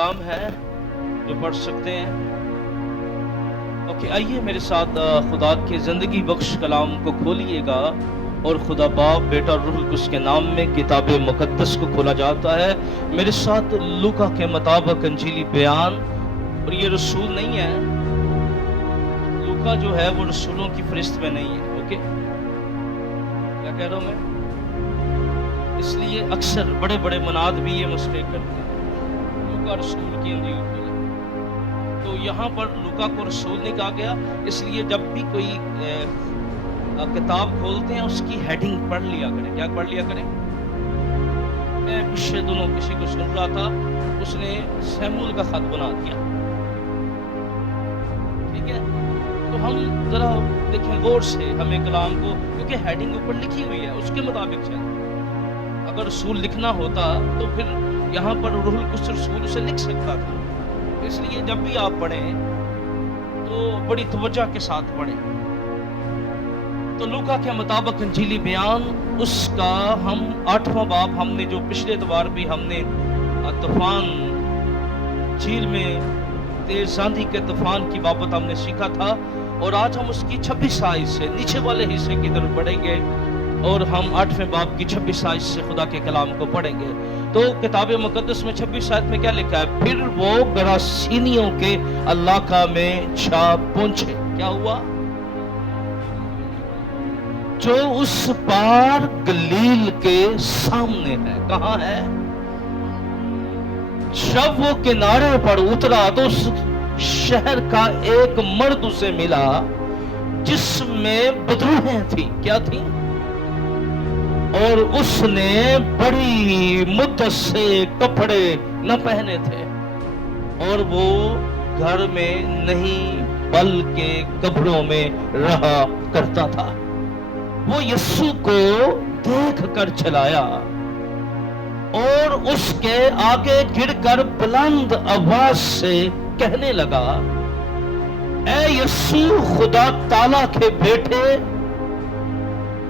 कलाम है जो पढ़ सकते हैं। ओके, आइए मेरे साथ खुदा के ज़िंदगी बख्श कलाम को खोलिएगा और खुदा बाप बेटा रूह कुद्दूस के नाम में किताब मुकद्दस को खोला जाता है। मेरे साथ लूका के मुताबिक अंजीली बयान, और ये रसूल नहीं है, लूका जो है वो रसूलों की फहरिस्त में नहीं है। ओके, क्या कह रहा हूँ मैं? इसलिए अक्सर बड़े बड़े मुनाद भी ये मिस्टेक करते हैं, लूका रसूल की अंजील खोले। तो यहाँ पर लूका को रसूल नहीं कहा गया, इसलिए जब भी कोई किताब खोलते हैं उसकी हेडिंग पढ़ लिया करें। क्या पढ़ लिया करें? मैं पिछले दिनों किसी को सुन रहा था, उसने सैमुअल का खत बना दिया। ठीक है, तो हम जरा देखें गौर से हमें कलाम को, क्योंकि हेडिंग ऊपर लिखी हुई है उसके मुताबिक चलें। अगर रसूल लिखना होता तो फिर यहाँ पर रूहुल कुद्दूस रसूल उसे लिख सकता था। इसलिए जब भी आप पढ़ें तो बड़ी तवज्जो के साथ पढ़ें। तो लूका के मुताबिक अंजीली बयान उसका हम 8वां बाब, हमने जो पिछले इतवार भी हमने तूफान झील में तेज आंधी के तूफान की बाबत हमने सीखा था, और आज हम उसकी 26 आयत से नीचे वाले हिस्से की तरफ बढ़ेंगे और हम 8वें बाब की 26 आयत से खुदा के कलाम को पढ़ेंगे। तो किताब मुकद्दस में 26 आयत में क्या लिखा है? फिर वो गरासीनियों के इलाका में जा पहुंचे। क्या हुआ? जो उस पार गलील के सामने है। कहाँ है? जब वो किनारे पर उतरा तो उस शहर का एक मर्द उसे मिला जिसमें बदरूहें थी। क्या थी? और उसने बड़ी मुद्दत से कपड़े न पहने थे और वो घर में नहीं बल्कि कब्रों में रहा करता था। वो यीशु को देख कर चलाया और उसके आगे गिरकर बुलंद आवाज से कहने लगा, ऐ यीशु खुदा ताला के बेटे,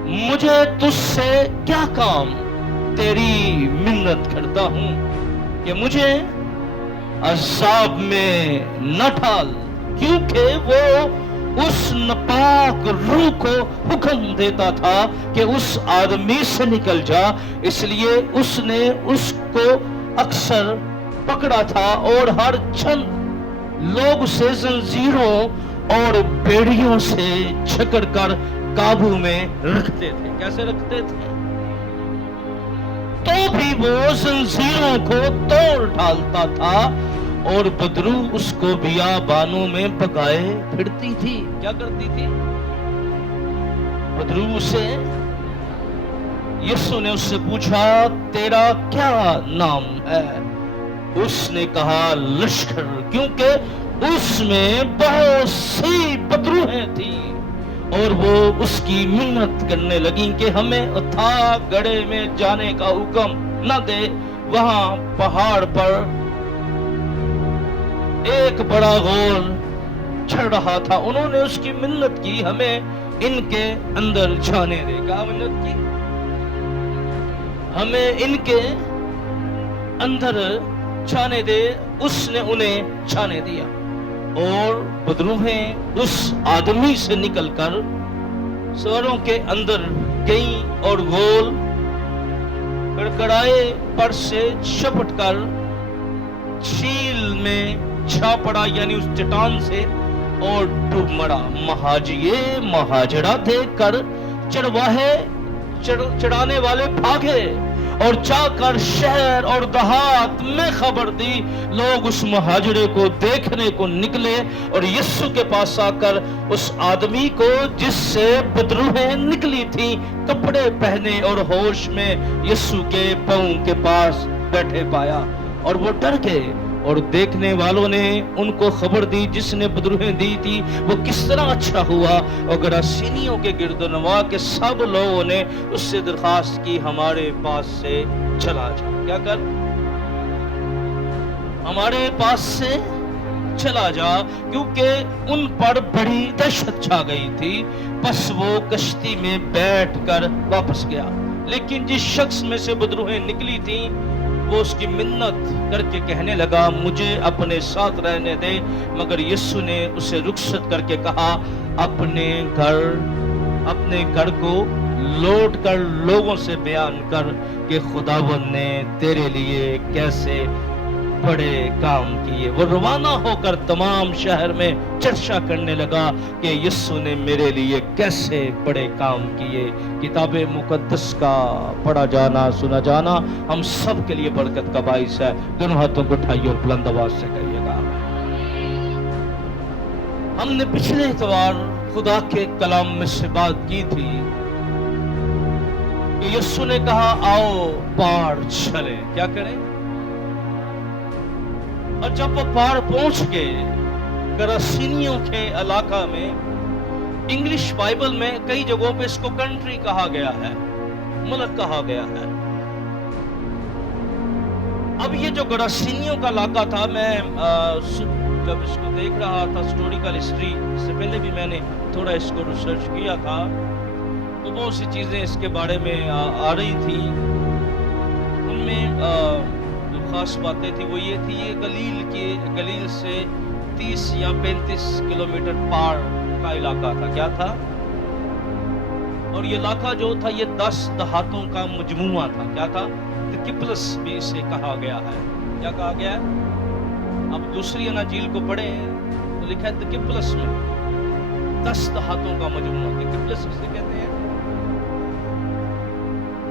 मुझे तुझसे क्या काम? तेरी मिन्नत करता हूं कि मुझे अज़ाब में न डाल। क्योंकि वो उस नापाक रूह को हुक्म देता था कि उस आदमी से निकल जा, इसलिए उसने उसको अक्सर पकड़ा था और हर चंद लोग उसे जंजीरों और बेड़ियों से जकड़कर काबू में रखते थे। कैसे रखते थे? तो भी वो जंजीरों को तोड़ डालता था और बदरू उसको बियाबानों में भगाए फिरती थी। क्या करती थी? बदरू से यीशु ने उससे पूछा, तेरा क्या नाम है? उसने कहा, लश्कर, क्योंकि उसमें बहुत सी बदरूहें थी। और वो उसकी मिन्नत करने लगी कि हमें अथाह गड्ढे में जाने का हुक्म न दे। वहां पहाड़ पर एक बड़ा गोल चढ़ रहा था। उन्होंने उसकी मिन्नत की, हमें इनके अंदर जाने दे। क्या मिन्नत की? हमें इनके अंदर जाने दे। उसने उन्हें जाने दिया और बदरूहें उस आदमी से निकलकर स्वरों के अंदर गई और गोल कड़कड़ाए पर से झपटकर झील में जा पड़ा, यानी उस चट्टान से, और डूब मरा। महाजिए महाजड़ा देखकर चढ़ाने वाले भागे और जाकर शहर और देहात में खबर दी। लोग उस मुहाजिरे को देखने को निकले और यीशु के पास आकर उस आदमी को जिससे बदरूहें निकली थी, कपड़े पहने और होश में यीशु के पांव के पास बैठे पाया, और वो डर गए। और देखने वालों ने उनको खबर दी जिसने बदरूहें दी थी वो किस तरह अच्छा हुआ। और गरासीनियों के गिरदनवा के सब लोगों ने उससे दरखास्त की, हमारे पास से चला जा। क्या कर? हमारे पास से चला जा, क्योंकि उन पर बड़ी दहशत छा गई थी। बस वो कश्ती में बैठकर वापस गया। लेकिन जिस शख्स में से बदरूहें निकली थी وہ اس کی منت کر کے کہنے لگا مجھے اپنے ساتھ رہنے دے، مگر یسوع نے اسے رخصت کر کے کہا اپنے گھر کو لوٹ کر لوگوں سے بیان کر کہ خداوند نے تیرے لیے کیسے بڑے کام کیے۔ وہ روانہ ہو کر تمام شہر میں چرچا کرنے لگا کہ یسوع نے میرے لیے کیسے بڑے کام کیے۔ کتاب مقدس کا پڑھا جانا سنا جانا ہم سب کے لیے برکت کا باعث ہے۔ دونوں ہاتھوں کو اٹھائیے اور بلند آواز سے کہیے گا۔ ہم نے پچھلے اتوار خدا کے کلام میں سے بات کی تھی کہ یسوع نے کہا آؤ پار چلیں، کیا کریں؟ اور جب وہ پار پہنچ گئے گراسینیوں کے علاقہ میں، انگلش بائبل میں کئی جگہوں پہ اس کو کنٹری کہا گیا ہے، ملک کہا گیا ہے۔ اب یہ جو گراسینیوں کا علاقہ تھا، میں جب اس کو دیکھ رہا تھا ہسٹوریکل ہسٹری، اس سے پہلے بھی میں نے تھوڑا اس کو ریسرچ کیا تھا، تو بہت سی چیزیں اس کے بارے میں آ رہی تھی۔ ان میں جو خاص باتیں تھی وہ یہ تھی، یہ گلیل سے 30 یا 35 کلومیٹر پار کا علاقہ تھا۔ کیا تھا؟ اور یہ علاقہ جو تھا یہ 10 دیہاتوں کا مجموعہ تھا۔ کیا تھا؟ کپلس بھی اسے کہا گیا ہے۔ کیا کہا گیا ہے؟ اب دوسری اناجیل کو پڑھیں تو لکھا ہے کپلس میں 10 دیہاتوں کا مجموعہ۔ کپلس اسے کہتے ہیں۔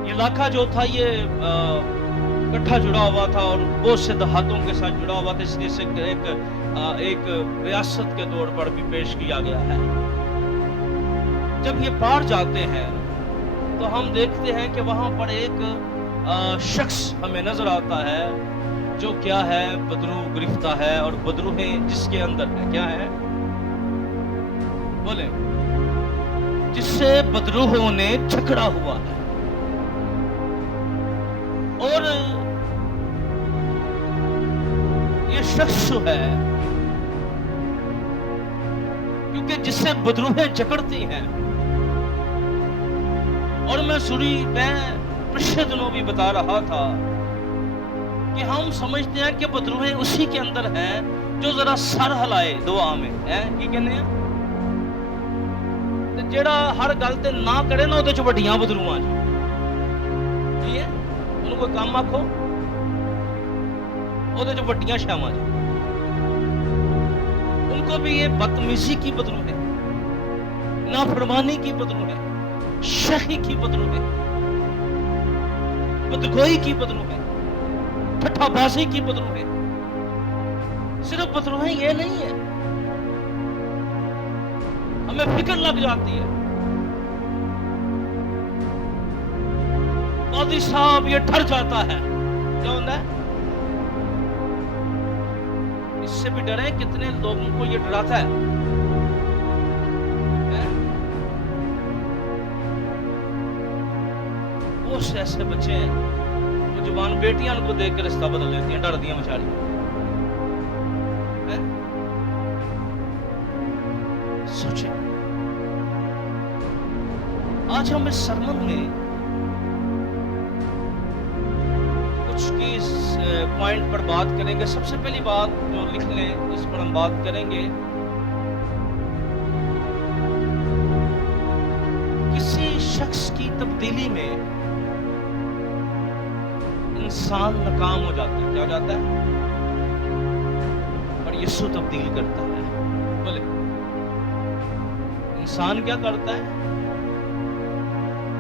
یہ علاقہ جو تھا یہ اکٹھا جڑا ہوا تھا اور بہت سے دیہاتوں کے ساتھ جڑا ہوا تھا، اس لیے اسے ایک ریاست کے طور پر بھی پیش کیا گیا ہے۔ جب یہ پار جاتے ہیں تو ہم دیکھتے ہیں کہ وہاں پر ایک شخص ہمیں نظر آتا ہے جو کیا ہے، بدروح گرفتہ ہے، اور بدروہیں جس کے اندر ہے، کیا ہے؟ بولیں، جس سے بدروحوں نے جھگڑا ہوا ہے۔ اور یہ شخص جو ہے، کیونکہ جس سے بدروہیں جکڑتی ہیں، اور میں پچھلے دنوں بھی بتا رہا تھا کہ ہم سمجھتے ہیں کہ بدروہیں اسی کے اندر ہیں جو ذرا سر ہلائے دعا میں ہے، کی کہنے ہیں جیڑا ہر گل تے نہ کرے نا وہ وڈیاں بدروہاں جی ہے، ان کو کام آکھو وہ وڈیاں شاواں جی، ان کو بھی یہ بدتمیزی کی بدروہ ہے، نافرمانی کی بدروہ ہے، شہی کی بدروہ ہے، بدگوئی کی بدروہ ہے، ٹھٹھا بازی کی بدروہ ہے۔ صرف بدروہیں یہ نہیں ہے، ہمیں فکر لگ جاتی ہے قاضی صاحب یہ ڈر جاتا ہے، کیا ہوتا ہے؟ اس سے بھی ڈریں، کتنے لوگوں کو یہ ڈراتا ہے؟ بہت سے ایسے بچے ہیں وہ جوان بیٹیاں کو دیکھ کر رشتہ بدل لیتی ہیں، ڈر دیا مچاری۔ سوچیں، آج ہم اس سرمن میں کچھ کی پوائنٹ پر بات کریں گے۔ سب سے پہلی بات جو لکھ لیں اس پر ہم بات کریں گے، کسی شخص کی تبدیلی میں انسان ناکام ہو جاتا ہے۔ کیا ہو جاتا ہے؟ اور یسوع تبدیل کرتا ہے۔ بولے، انسان کیا کرتا ہے؟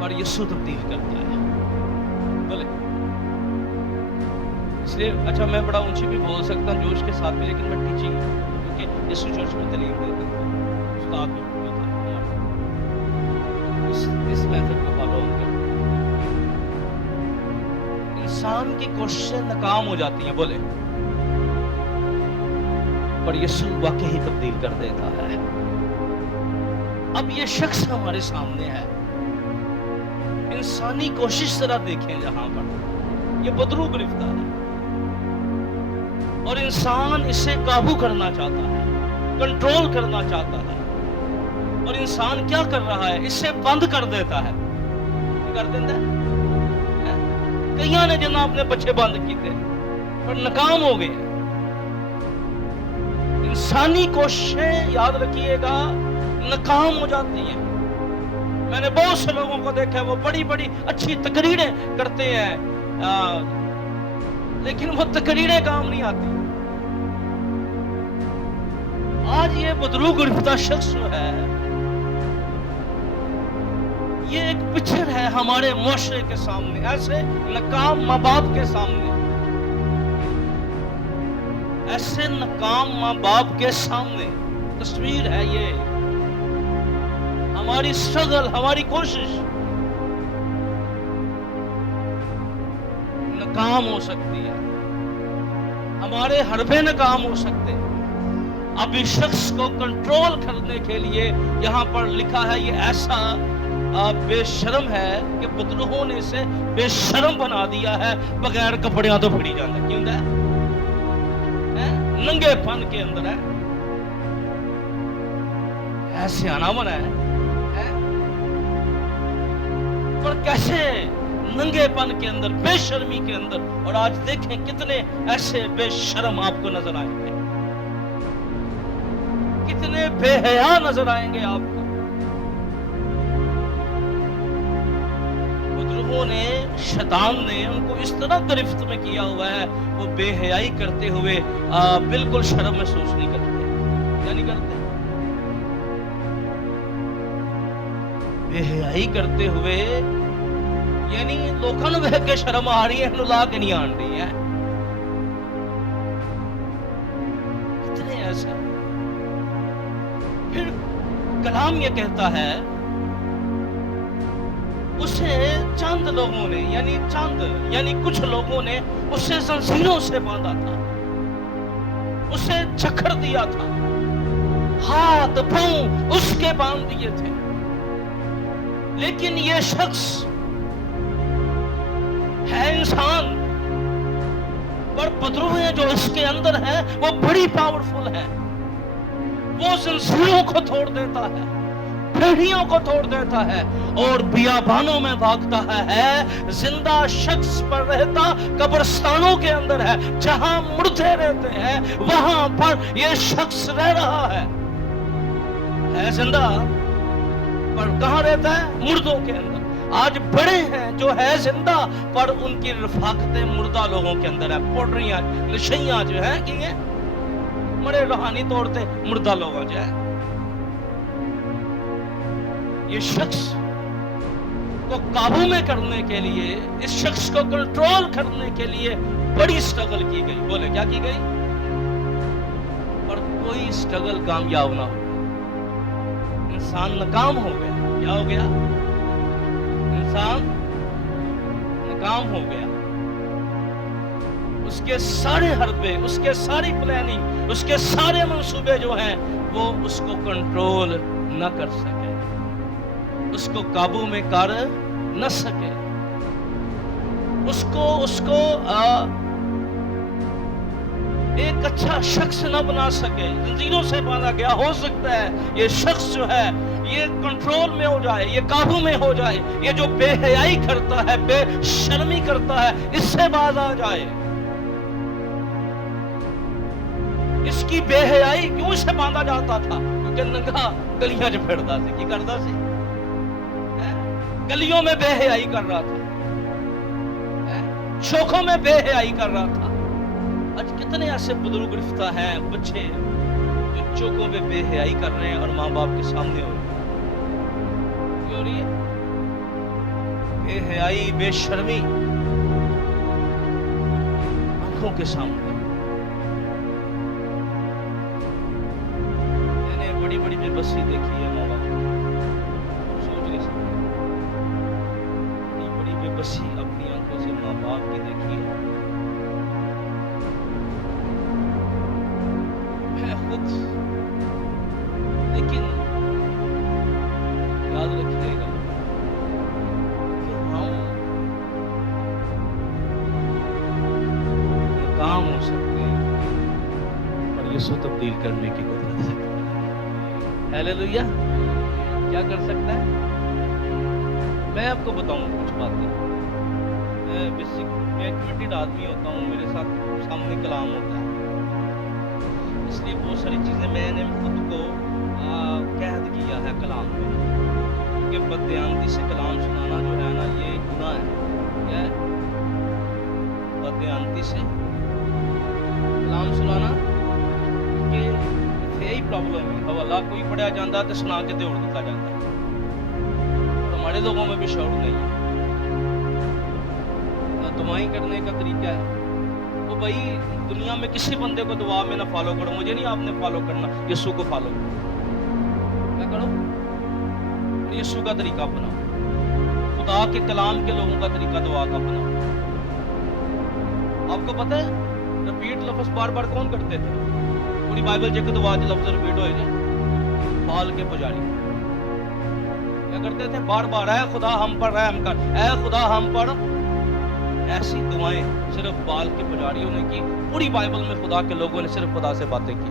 اور یسوع تبدیل کرتا ہے۔ بولے، اس لیے اچھا میں بڑا اونچی بھی بول سکتا ہوں جوش کے ساتھ بھی، لیکن میں ٹیچنگ کیونکہ یسوع چرچ میں تعلیم دیتا ہوں، استاد بھی اس میتھڈ کو فالو کرتا ہوں۔ انسان کی کوششیں ناکام ہو جاتی ہیں، بولے، پر یسوع واقعی تبدیل کر دیتا ہے۔ اب یہ شخص ہمارے سامنے ہے، انسانی کوشش ذرا دیکھیں جہاں پر یہ بدروح گرفتہ ہے اور انسان اسے قابو کرنا چاہتا ہے، کنٹرول کرنا چاہتا ہے، اور انسان کیا کر رہا ہے؟ اسے بند کر دیتا ہے۔ کر دیتا ہے، کئی نے جنہاں اپنے بچے بند کیتے پر ناکام ہو گئے. انسانی کوششیں یاد رکھیے گا ناکام ہو جاتی ہیں. میں نے بہت سے لوگوں کو دیکھا ہے وہ بڑی بڑی اچھی تقریریں کرتے ہیں لیکن وہ تقریریں کام نہیں آتی. آج یہ بدرو گرفتہ شخص جو ہے یہ ایک پکچر ہے ہمارے معاشرے کے سامنے، ایسے ناکام ماں باپ کے سامنے، ایسے ناکام ماں باپ کے سامنے تصویر ہے. یہ ہماری سٹرگل، ہماری کوشش ناکام ہو سکتی ہے، ہمارے حربے ناکام ہو سکتے ہیں. اب اس شخص کو کنٹرول کرنے کے لیے یہاں پر لکھا ہے یہ ایسا بے شرم ہے کہ بدروہوں نے اسے بے شرم بنا دیا ہے، بغیر کپڑیاں تو پھڑی جاتا ہے. کیوں ہے ننگے پن کے اندر ہے، ایسے آنا بنا ہے پر کیسے ننگے پن کے اندر، بے شرمی کے اندر. اور آج دیکھیں کتنے ایسے بے شرم آپ کو نظر آئیں گے، کتنے بے حیا نظر آئیں گے آپ کو. بدروہوں نے، شیطان نے ان کو اس طرح گرفت میں کیا ہوا ہے، وہ بے حیائی کرتے ہوئے بالکل شرم محسوس نہیں کرتے. کیا نہیں کرتے؟ بے حیائی کرتے ہوئے، یعنی لوکاں نوں ویکھ کے شرم آ رہی ہے، انہوں لا کے نہیں آن رہی ہے. کتنے ایسے. پھر کلام یہ کہتا ہے اسے چند لوگوں نے، یعنی کچھ لوگوں نے اسے زنجیروں سے باندھا تھا، اسے جکڑ دیا تھا، ہاتھ پاؤں اس کے باندھ دیے تھے. لیکن یہ شخص ہے انسان، پر بدروہیں جو اس کے اندر ہے وہ بڑی پاورفل ہے. وہ زنجیروں کو توڑ دیتا ہے، پیڑیوں کو توڑ دیتا ہے اور بیابانوں میں بھاگتا ہے. زندہ شخص پر رہتا قبرستانوں کے اندر ہے، جہاں مردے رہتے ہیں وہاں پر یہ شخص رہ رہا ہے زندہ، پر کہاں رہتا ہے؟ مردوں کے اندر. آج بڑے ہیں جو ہے زندہ پر ان کی رفاقتیں مردہ لوگوں کے اندر ہے. پوڑریاں، نشیاں جو ہے کہ یہ مرے روحانی طور تے مردہ لوگوں جو ہے. یہ شخص کو قابو میں کرنے کے لیے، اس شخص کو کنٹرول کرنے کے لیے بڑی سٹرگل کی گئی. بولے کیا کی گئی؟ پر کوئی سٹرگل کامیاب نہ ہو. انسان ناکام ہو گیا. کیا ہو گیا؟ انسان ناکام ہو گیا. اس کے سارے حربے، اس کے ساری پلاننگ، اس کے سارے منصوبے جو ہیں وہ اس کو کنٹرول نہ کر سکے، اس کو قابو میں کر نہ سکے، اس کو ایک اچھا شخص نہ بنا سکے. زنجیروں سے باندھا گیا. ہو سکتا ہے یہ شخص جو ہے یہ کنٹرول میں ہو جائے، یہ قابو میں ہو جائے، یہ جو بے حیائی کرتا ہے، بے شرمی کرتا ہے، اس سے باز آ جائے. اس کی بے حیائی کیوں اسے باندھا جاتا تھا؟ کیونکہ ننگا گلیاں چ پھردا سی. کی کردا سی؟ گلیوں میں بے حیائی کر رہا تھا، چوکوں میں بے حیائی کر رہا تھا. آج کتنے ایسے بدرو گرفتہ ہیں بچے جو چوکوں میں بے حیائی کر رہے ہیں اور ماں باپ کے سامنے ہو رہے ہیں. کیوں ہو رہی ہے؟ بے حیائی، بے شرمی آنکھوں کے سامنے. میں نے بڑی بڑی بے بسی دیکھی ہے. ماں باپ سوچ نہیں سکتے. بڑی بے بسی اپنی آنکھوں سے ماں باپ کی دیکھی ہے. میں خود، لیکن یاد رکھیے گا کہ ہم ناکام ہو سکتے ہیں اور یسوع تبدیل کرنے کی قدرت ہے. ہیلیلویا. کیا کر سکتا ہے؟ میں آپ کو بتاؤں کچھ باتیں. बेसिक मैं कमिटेड आदमी होता हूँ, मेरे साथ सामने कलाम होता है, इसलिए बहुत सारी चीज़ें मैंने खुद को कैद किया है कलाम में, क्योंकि बदयांती से कलाम सुनाना जो है ना ये गुनाह है। क्या है? बदयांती से कलाम सुनाना, क्योंकि यही प्रॉब्लम है। हवाला कोई पढ़ा जाता तो सुना के दौड़ दिया जाता है, तो हमारे लोगों में भी शौर नहीं है। दुआएं करने का तरीका है वो भाई दुनिया में किसी बंदे को दुआ में ना फॉलो करो, मुझे नहीं आपने फॉलो करना, यीशु को फॉलो करो। क्या करो? यीशु का तरीका अपनाओ, खुदा के कलाम के लोगों का तरीका दुआ का अपनाओ। आपको पता है रिपीट लफ्ज बार बार कौन करते थे? पूरी बाइबल जगह दुआ के लफ्ज रिपीट होए थे बाल के पुजारी। क्या करते थे? बार बार ऐ खुदा हम पर रहम कर, ऐ खुदा हम पर। ऐसी दुआएं सिर्फ बाल के पुजारियों ने की, पूरी बाइबल में खुदा के लोगों ने सिर्फ खुदा से बातें की।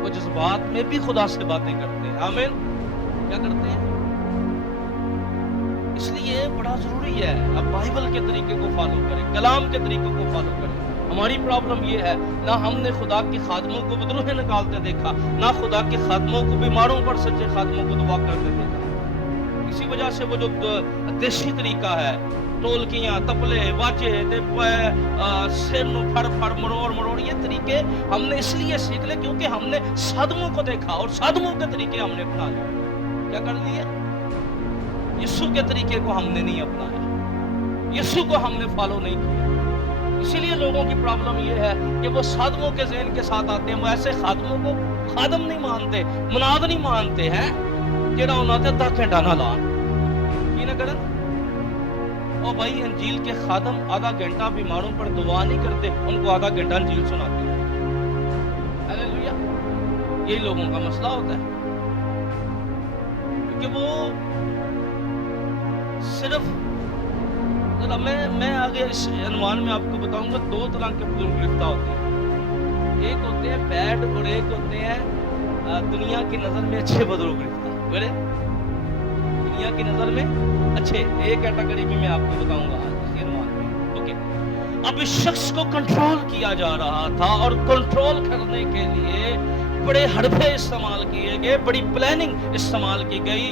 वो जज्बात में भी खुदा से बातें करते हैं। आमीन। क्या करते हैं? इसलिए बड़ा जरूरी है अब बाइबल के तरीके को फॉलो करें, कलाम के तरीकों को फॉलो करें। हमारी प्रॉब्लम ये है ना हमने खुदा के खादमों को बदरूहें निकालते देखा, ना खुदा के खादमों को बीमारों पर सच्चे खादमों को दुआ करते देखा। इसी वजह से वो जो देसी तरीका है, ढोलकियां तबले बाजे सिर नु फड़ फड़ मरोड़ मरोड़, ये तरीके हमने इसलिए सीख ले क्योंकि हमने साधुओं को देखा और साधुओं के तरीके हमने अपना लिए। क्या कर लिए? यीशु के तरीके को हमने नहीं अपनाया, यीशु को हमने फॉलो नहीं किया। इसीलिए लोगों की प्रॉब्लम ये है कि वो साधुओं के ज़हन के साथ आते हैं, वो ऐसे खादमों को खादम नहीं मानते, मुनाद नहीं मानते हैं, जेड़ा उन्होंने अद्धा घंटा ना लान की ना करन। और भाई अंजील के खादम आधा घंटा बीमारों पर दुआ नहीं करते, उनको आधा घंटा अंजील सुनाते हैं। हालेलुया। यही लोगों का मसला होता है, क्योंकि वो सिर्फ मैं आगे इस अनुमान में आपको बताऊंगा, दो तरह के बुजुर्ग गिरफ्तार होते हैं। एक होते हैं बैड और एक होते हैं दुनिया की नजर में अच्छे बुजुर्ग गिरफ्तार। दुनिया की नजर में अच्छे, एक कैटेगरी में मैं आपको बताऊंगा आज इस अनुमान में। ओके, अब इस शख्स को कंट्रोल किया जा रहा था और कंट्रोल करने के लिए बड़े हड़बे इस्तेमाल किए गए, बड़ी प्लानिंग इस्तेमाल की गई,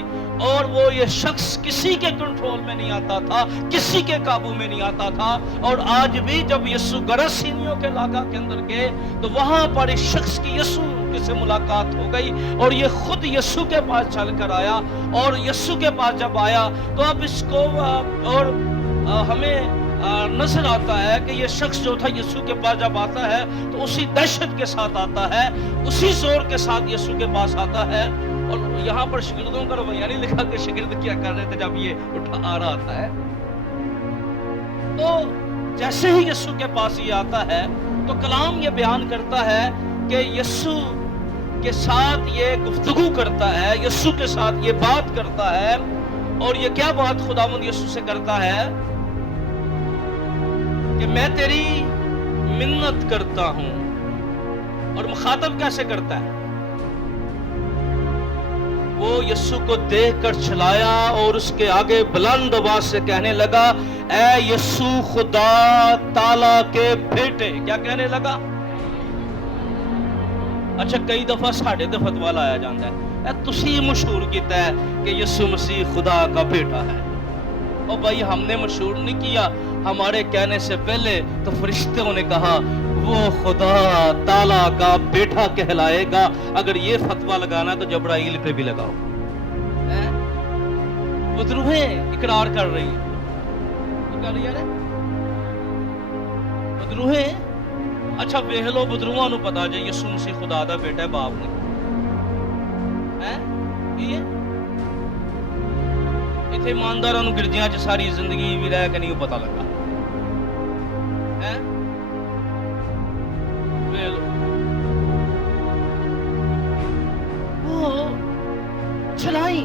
और वो ये शख्स किसी के कंट्रोल में नहीं आता था, किसी के काबू में नहीं आता था। और आज भी जब यीशु गरसीनियों के इलाका के अंदर गए तो वहां पर इस शख्स की यीशु से मुलाकात हो गई और ये खुद यीशु के पास चल कर आया। और यीशु के पास जब आया तो अब इसको और हमें नजर आता है कि ये शख्स जो था यीशु के पास जब आता है तो उसी दहशत के साथ आता है, उसी जोर के साथ यीशु के पास आता है। और यहाँ पर शागिर्दों का रवैया नहीं लिखा कि शागिर्द क्या कर रहे थे जब ये उठा आ रहा था है। तो जैसे ही यीशु के पास ये आता है तो कलाम ये बयान करता है कि यीशु के साथ ये गुफ्तगू करता है, यीशु के साथ ये बात करता है। और ये क्या बात खुदावंद यीशु से करता है कि मैं तेरी मिन्नत करता हूं। और मुखातब कैसे करता है? वो यीशु को देखकर चलाया और उसके आगे बुलंद आवाज से कहने लगा, ऐ यीशु खुदा ताला के बेटे। क्या कहने लगा? अच्छा, कई दफा साढ़े ते फतवा लाया जाता है, तुसी मशहूर किया है कि यीशु मसीह खुदा का बेटा है। और भाई हमने मशहूर नहीं किया, हमारे कहने से पहले तो फरिश्तों ने कहा वो खुदा ताला का बेटा कहलाएगा। अगर ये फतवा लगाना तो जबराइल पे भी लगाओ। वो रूहें इकरार कर रही है, कर रही है रूहें। अच्छा वेख लो बदरूआ नूं पता जे यीशु मसीह खुदा दा बेटा है, बाप ने ये इत्थे ईमानदारां नूं गिरजियां च सारी जिंदगी भी रह के नहीं पता लगा है। वेख लो वो चलाई।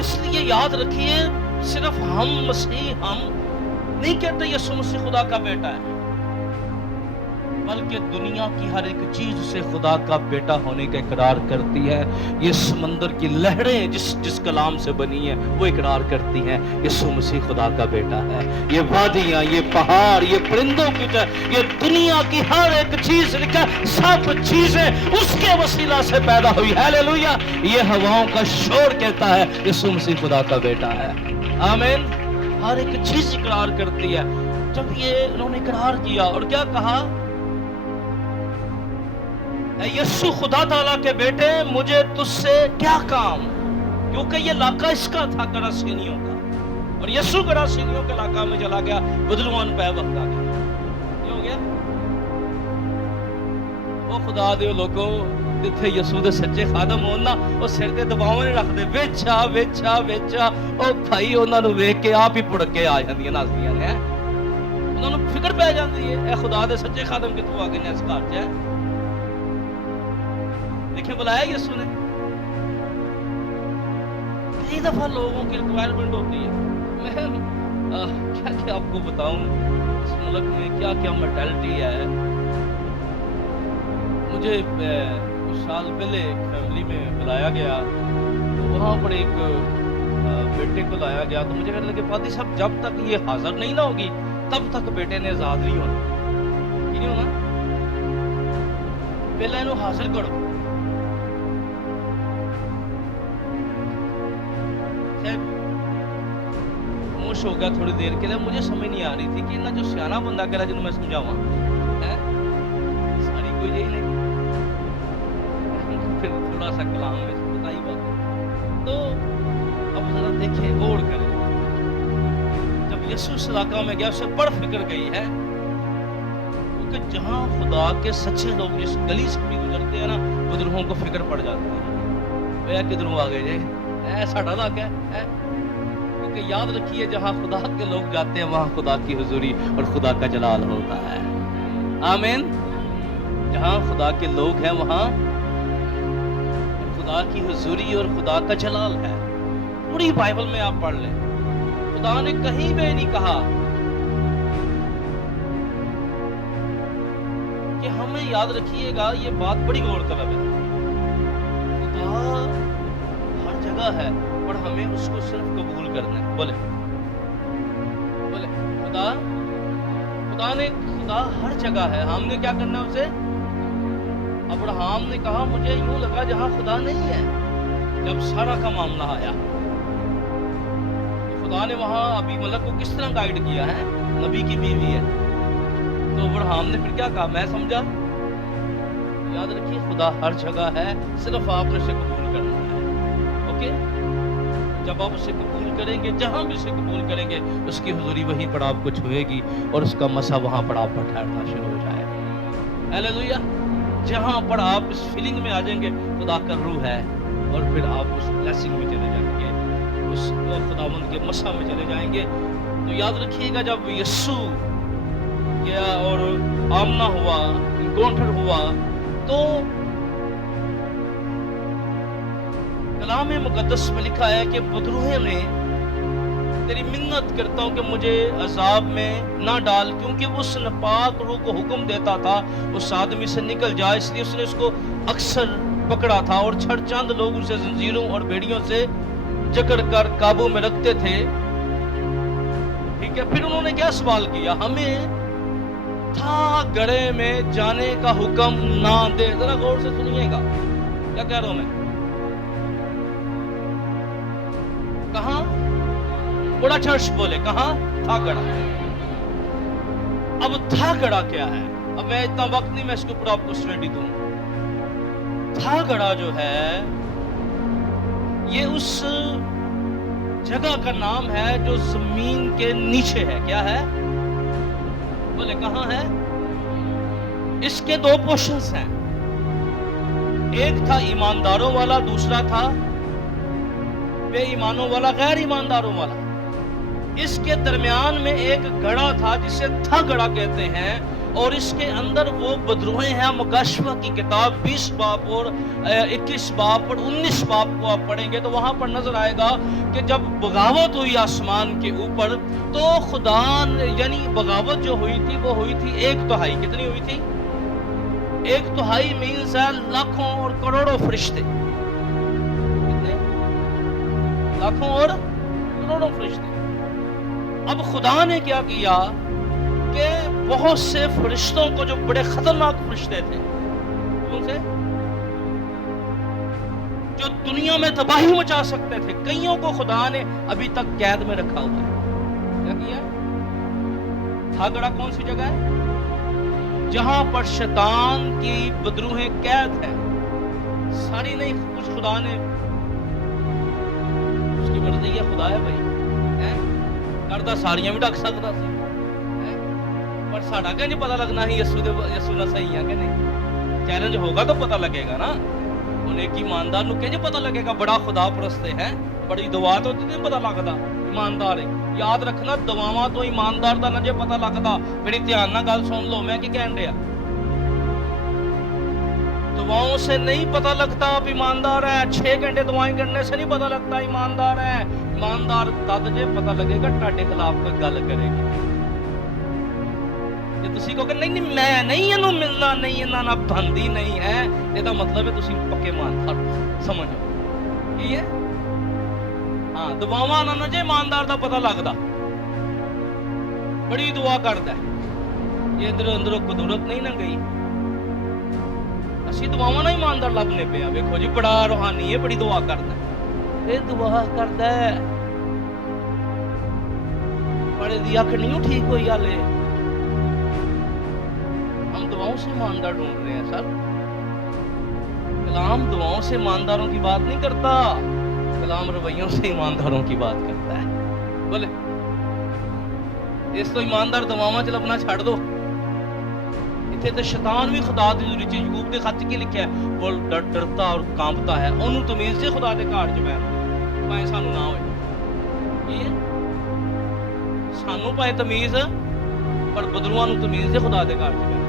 इसलिए याद रखिए, सिर्फ हम मसीह हम नहीं कहते यीशु मसीह खुदा का बेटा है। بلکہ دنیا کی ہر ایک چیز اسے خدا کا بیٹا ہونے کا اقرار کرتی ہے. یہ سمندر کی لہریں جس کلام سے بنی ہیں وہ اقرار کرتی ہیں یسوع مسیح خدا کا بیٹا ہے. یہ وادیاں، یہ پہاڑ، یہ پرندوں کی یہ دنیا کی ہر ایک چیز لکھا، سب چیزیں اس کے وسیلہ سے پیدا ہوئی. ہیلیلویا. یہ ہواؤں کا شور کہتا ہے یسوع مسیح خدا کا بیٹا ہے. آمین. ہر ایک چیز اقرار کرتی ہے. جب یہ انہوں نے اقرار کیا اور کیا کہا، اے یسوع خدا تعالیٰ کے بیٹے مجھے تجھ سے کیا کام، کیونکہ یہ علاقہ اس کا تھا گراسینیوں کا، اور یسوع گراسینیوں کے علاقہ میں چلا گیا. بدلوان پہ وقت آ گیا. یہ ہو گیا. وہ خدا دے لوگوں جتھے یسوع دے سچے خادم ہون نا، وہ سر تے دباؤں نہیں رکھتے، ویچا ویچا ویچا. او بھائی انہاں نوں ویکھ کے آپ ہی پڑک کے آ جاندیاں ناسدیاں نے. انہاں نوں فکر پہ جاندی ہے اے خدا دے سچے خادم کتھوں آ گئے نے اس گھر چ. دیکھیں بلایا یسوع نے. کئی دفعہ لوگوں کی ریکوائرمنٹ ہوتی ہے. میں کیا آپ کو بتاؤں اس ملک میں کیا کیا میٹالٹی ہے. مجھے کچھ سال پہلے ایک فیملی میں بلایا گیا، تو وہاں پر ایک بیٹے کو لایا گیا. تو مجھے کہنے لگے فادی صاحب جب تک یہ حاضر نہیں نہ ہوگی تب تک بیٹے نے آزاد نہیں ہونا. نہیں ہونا، پہلے انہوں حاضر کرو. خاموش ہو گیا تھوڑی دیر کے لیے. مجھے سمجھ نہیں آ رہی تھی کہ جو سیانا بندہ کہہ رہا جنہوں میں سمجھاواں ساری کوئی یہی نہیں. پھر تھوڑا سا کلام میں بتائی بات. تو اب ذرا دیکھیں غور کریں. جب یسوع اس علاقہ میں گیا اسے بڑا فکر گئی ہے، کیونکہ جہاں خدا کے سچے لوگ جس گلی سے بھی گزرتے ہیں نا بدروں کو فکر پڑ جاتی ہے. بھیا کدھروں آ گئے جی ساڈا علاقہ ہے. کیونکہ یاد رکھیے جہاں خدا کے لوگ جاتے ہیں وہاں خدا کی حضوری اور خدا کا جلال ہوتا ہے. آمین. جہاں خدا کے لوگ ہیں وہاں خدا کی حضوری اور خدا کا جلال ہے. پوری بائبل میں آپ پڑھ لیں، خدا نے کہیں بھی نہیں کہا کہ ہمیں یاد رکھیے گا یہ بات بڑی غور طلب ہے. خدا ہر جگہ ہے اور ہمیں اس کو صرف قبول کرنا ہے. بولے خدا ہر جگہ ہے. ہم نے کیا کرنا ہے اسے؟ ابراہیم نے کہا مجھے یوں لگا جہاں خدا نہیں ہے. جب سارا کا معاملہ آیا تو خدا نے وہاں ابھی ملک کو کس طرح گائیڈ کیا ہے. نبی کی بیوی ہے. تو ابراہیم نے پھر کیا کہا؟ میں سمجھا. یاد رکھیے خدا ہر جگہ ہے، صرف آپ نے اسے قبول کرنا ہے. اوکے. جب آپ اسے قبول کریں گے، جہاں بھی اسے قبول کریں گے، اس کی حضوری وہیں پر آپ کو چھوئے گی اور اس کا مسا وہاں پر آپ پر ٹھہرنا شروع ہو جائے گا. ہیلیلویا. جہاں پر آپ اس فیلنگ میں آ جائیں گے خدا کا روح ہے، اور پھر آپ اس بلیسنگ میں چلے جائیں گے، اس خداوند کے مسا میں چلے جائیں گے. تو یاد رکھیے گا جب یسوع گیا اور آمنا ہوا، انکاؤنٹر ہوا، تو کلام مقدس میں لکھا ہے کہ بدروح نے تیری منت کرتا ہوں کہ مجھے عذاب میں نہ ڈال، کیونکہ اس ناپاک روح کو حکم دیتا تھا اس آدمی سے نکل جائے. اس لیے اس نے اس کو اکثر پکڑا تھا اور چند لوگ اسے زنجیروں اور بیڑیوں سے جکڑ کر قابو میں رکھتے تھے. ٹھیک ہے. پھر انہوں نے کیا سوال کیا؟ ہمیں تھا گڑھے میں جانے کا حکم نہ دے. ذرا غور سے سنیے گا کیا کہہ رہا ہوں میں. کہاں؟ بڑا چرچ بولے کہاں؟ تھا گڑھا. اب تھا گڑھا کیا ہے؟ اب میں اتنا وقت نہیں میں اس کے اوپر آپ کو اسٹڈی دوں. تھا گڑھا جو ہے یہ اس جگہ کا نام ہے جو زمین کے نیچے ہے. کیا ہے؟ بولے کہاں ہے؟ اس کے دو پورشنز ہیں. ایک تھا ایمانداروں والا، دوسرا تھا بے ایمانوں والا، غیر ایمانداروں والا. اس کے درمیان میں ایک گڑھا تھا جسے تھا گڑھا کہتے ہیں، اور اس کے اندر وہ بدروہیں ہیں. مکاشفہ کی کتاب 20 باب اور 21 باب اور 19 باب کو آپ پڑھیں گے تو وہاں پر نظر آئے گا کہ جب بغاوت ہوئی آسمان کے اوپر تو خدا یعنی بغاوت جو ہوئی تھی وہ ہوئی تھی 1/3. کتنی ہوئی تھی؟ ایک تہائی مینز ہے لاکھوں اور کروڑوں فرشتے. کتنے؟ لاکھوں اور کروڑوں فرشتے. اب خدا نے کیا کیا کہ بہت سے فرشتوں کو جو بڑے خطرناک فرشتے تھے، کون سے؟ جو دنیا میں تباہی مچا سکتے تھے، کئیوں کو خدا نے ابھی تک قید میں رکھا ہوا ہے. کیا کیا؟ ہاگڑا کون سی جگہ ہے؟ جہاں پر شیطان کی بدروہیں قید ہیں. ساری نہیں، کچھ خدا نے، اس کی مرضی ہے، خدا ہے بھائی، کردہ ساریاں بھی ڈک سکتا سی، پر ساڑا کہ نہیں پتا لگنا ہی یسو نہ صحیح ہے کہ نہیں. چیلنج ہوگا تو پتا لگے گا نا. انہیں ایک ایماندار نو کہ پتا لگے گا بڑا خدا پرستے ہے، بڑی دعا تو نہیں پتا لگتا ایماندار ہے. یاد رکھنا دعاواں تو ایماندار دا نہ جے پتا لگتا. بڑی دھیان نہ گل سن لو، میں کی کہن رہا، دعاؤں سے نہیں پتا لگتا آپ ایماندار ہے. 6 گھنٹے دعائیں کرنے سے نہیں پتا لگتا ایماندار ہے. ایماندار تد جے پتا لگے گا ٹاڈے خلاف کوئی گل کرے گی. جے تسی کہو کہ نہیں نہیں میں نہیں انہوں ملنا، نہیں انہاں نہ بندی نہیں ہے، یہ دا مطلب ہے تسی پکے ایماندار سمجھو. کی ہے؟ ہاں، دعاواں نہ جے ایماندار دا پتا لگدا. بڑی دعا کردا ہے، یہ ادھر اندروں قدرت نہیں نہ گئی. اسی دعاواں نہ ایماندار لبنے پہ. ویکھو جی بڑا روحانی ہے، بڑی دعا کردا ہے، یہ دعا کردا ہے، بڑے دی اکھ نہیں ٹھیک ہوئی والے. ہم دعاؤں سے ایماندار ڈھونڈ رہے ہیں سر. کلام دعاؤں سے ایمانداروں کی بات نہیں کرتا، کلام رویوں سے ایمانداروں کی بات کرتا ہے. بولے اس تو ایماندار دعاواں چ لبنا چھڑ دو. اتنے تو شیطان بھی خدا دی حضوری چ یعقوب دے خط کی لکھیا ہے، وہ ڈرتا اور کانپتا ہے. انہوں تمیز سے خدا دے گھر چ بیٹھ پائے سانو نہ ہوئے. کی سانو پائے تمیز، پر بدروਆਂ نو تمیز سے خدا دے گھر چ بیٹھ.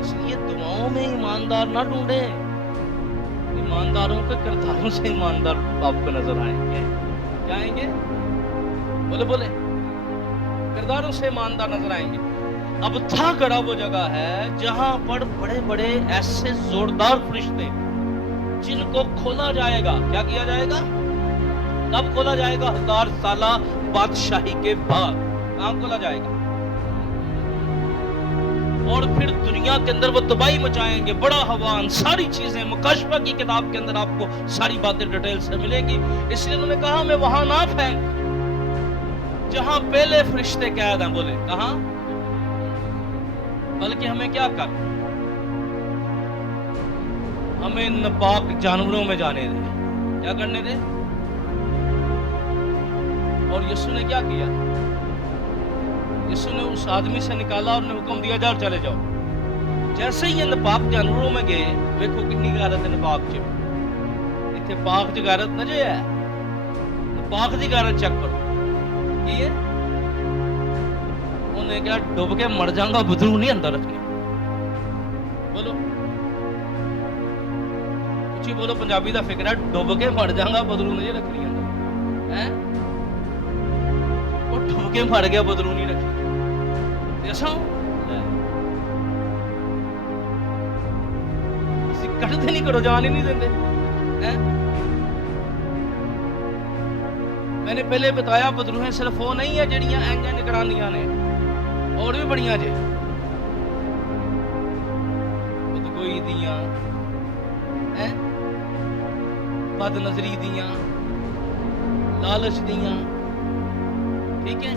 اس لیے دعاؤں میں ایماندار نہ ڈھونڈے. ایمانداروں کے کرداروں سے ایماندار آپ کو نظر آئیں گے. کیا آئیں گے؟ بولے بولے، کرداروں سے ایماندار نظر آئیں گے. اب تھا گڑا وہ جگہ ہے جہاں پر بڑے بڑے ایسے زوردار فرشتے جن کو کھولا جائے گا. کیا کیا جائے گا؟ کب کھولا جائے گا؟ 1000 سالہ بادشاہی کے بعد. کہاں کھولا جائے گا؟ اور پھر دنیا کے اندر وہ تباہی مچائیں گے. بڑا ہوان، ساری چیزیں مکاشفہ کی کتاب کے اندر آپ کو ساری باتیں ڈیٹیل سے ملے گی. اس لیے انہوں نے کہا ہمیں وہاں نہ پھینک جہاں پہلے فرشتے قید ہیں. بولے کہاں؟ بلکہ ہمیں کیا کر، ہمیں ناپاک جانوروں میں جانے دے. کیا کرنے دے؟ اور یسوع نے کیا کیا؟ یسوع نے اس آدمی سے نکالا اور نے حکم دیا جاؤ چلے جاؤ. جیسے ہی یہ ناپاک جانوروں میں گئے، دیکھو کتنی غیرت ہے ناپاک چ. اتنے پاک چ غیرت نہ جے ہے، ناپاک دی غیرت چیک کرو. کی ہے؟ انہیں کیا ڈوب کے مر جاؤں گا، بدرو نہیں اندر رکھنی. بولو کچھ ہی بولو. پنجابی دا فکر ہے ڈوب کے مر جاؤں گا، بدرو نہیں رکھنی اندر. وہ ڈوب کے مر گیا، بدرو نہیں رکھنی. ایسا کٹتے نہیں، کرو جان ہی نہیں دیتے. میں نے پہلے بتایا بدروہیں صرف وہ نہیں ہے جڑیاں اینجا نگرانیاں نے، اور بھی بڑیاں جے. بدگوئی دیاں، بد نظری دیاں، لالچ دیاں، ٹھیک ہے،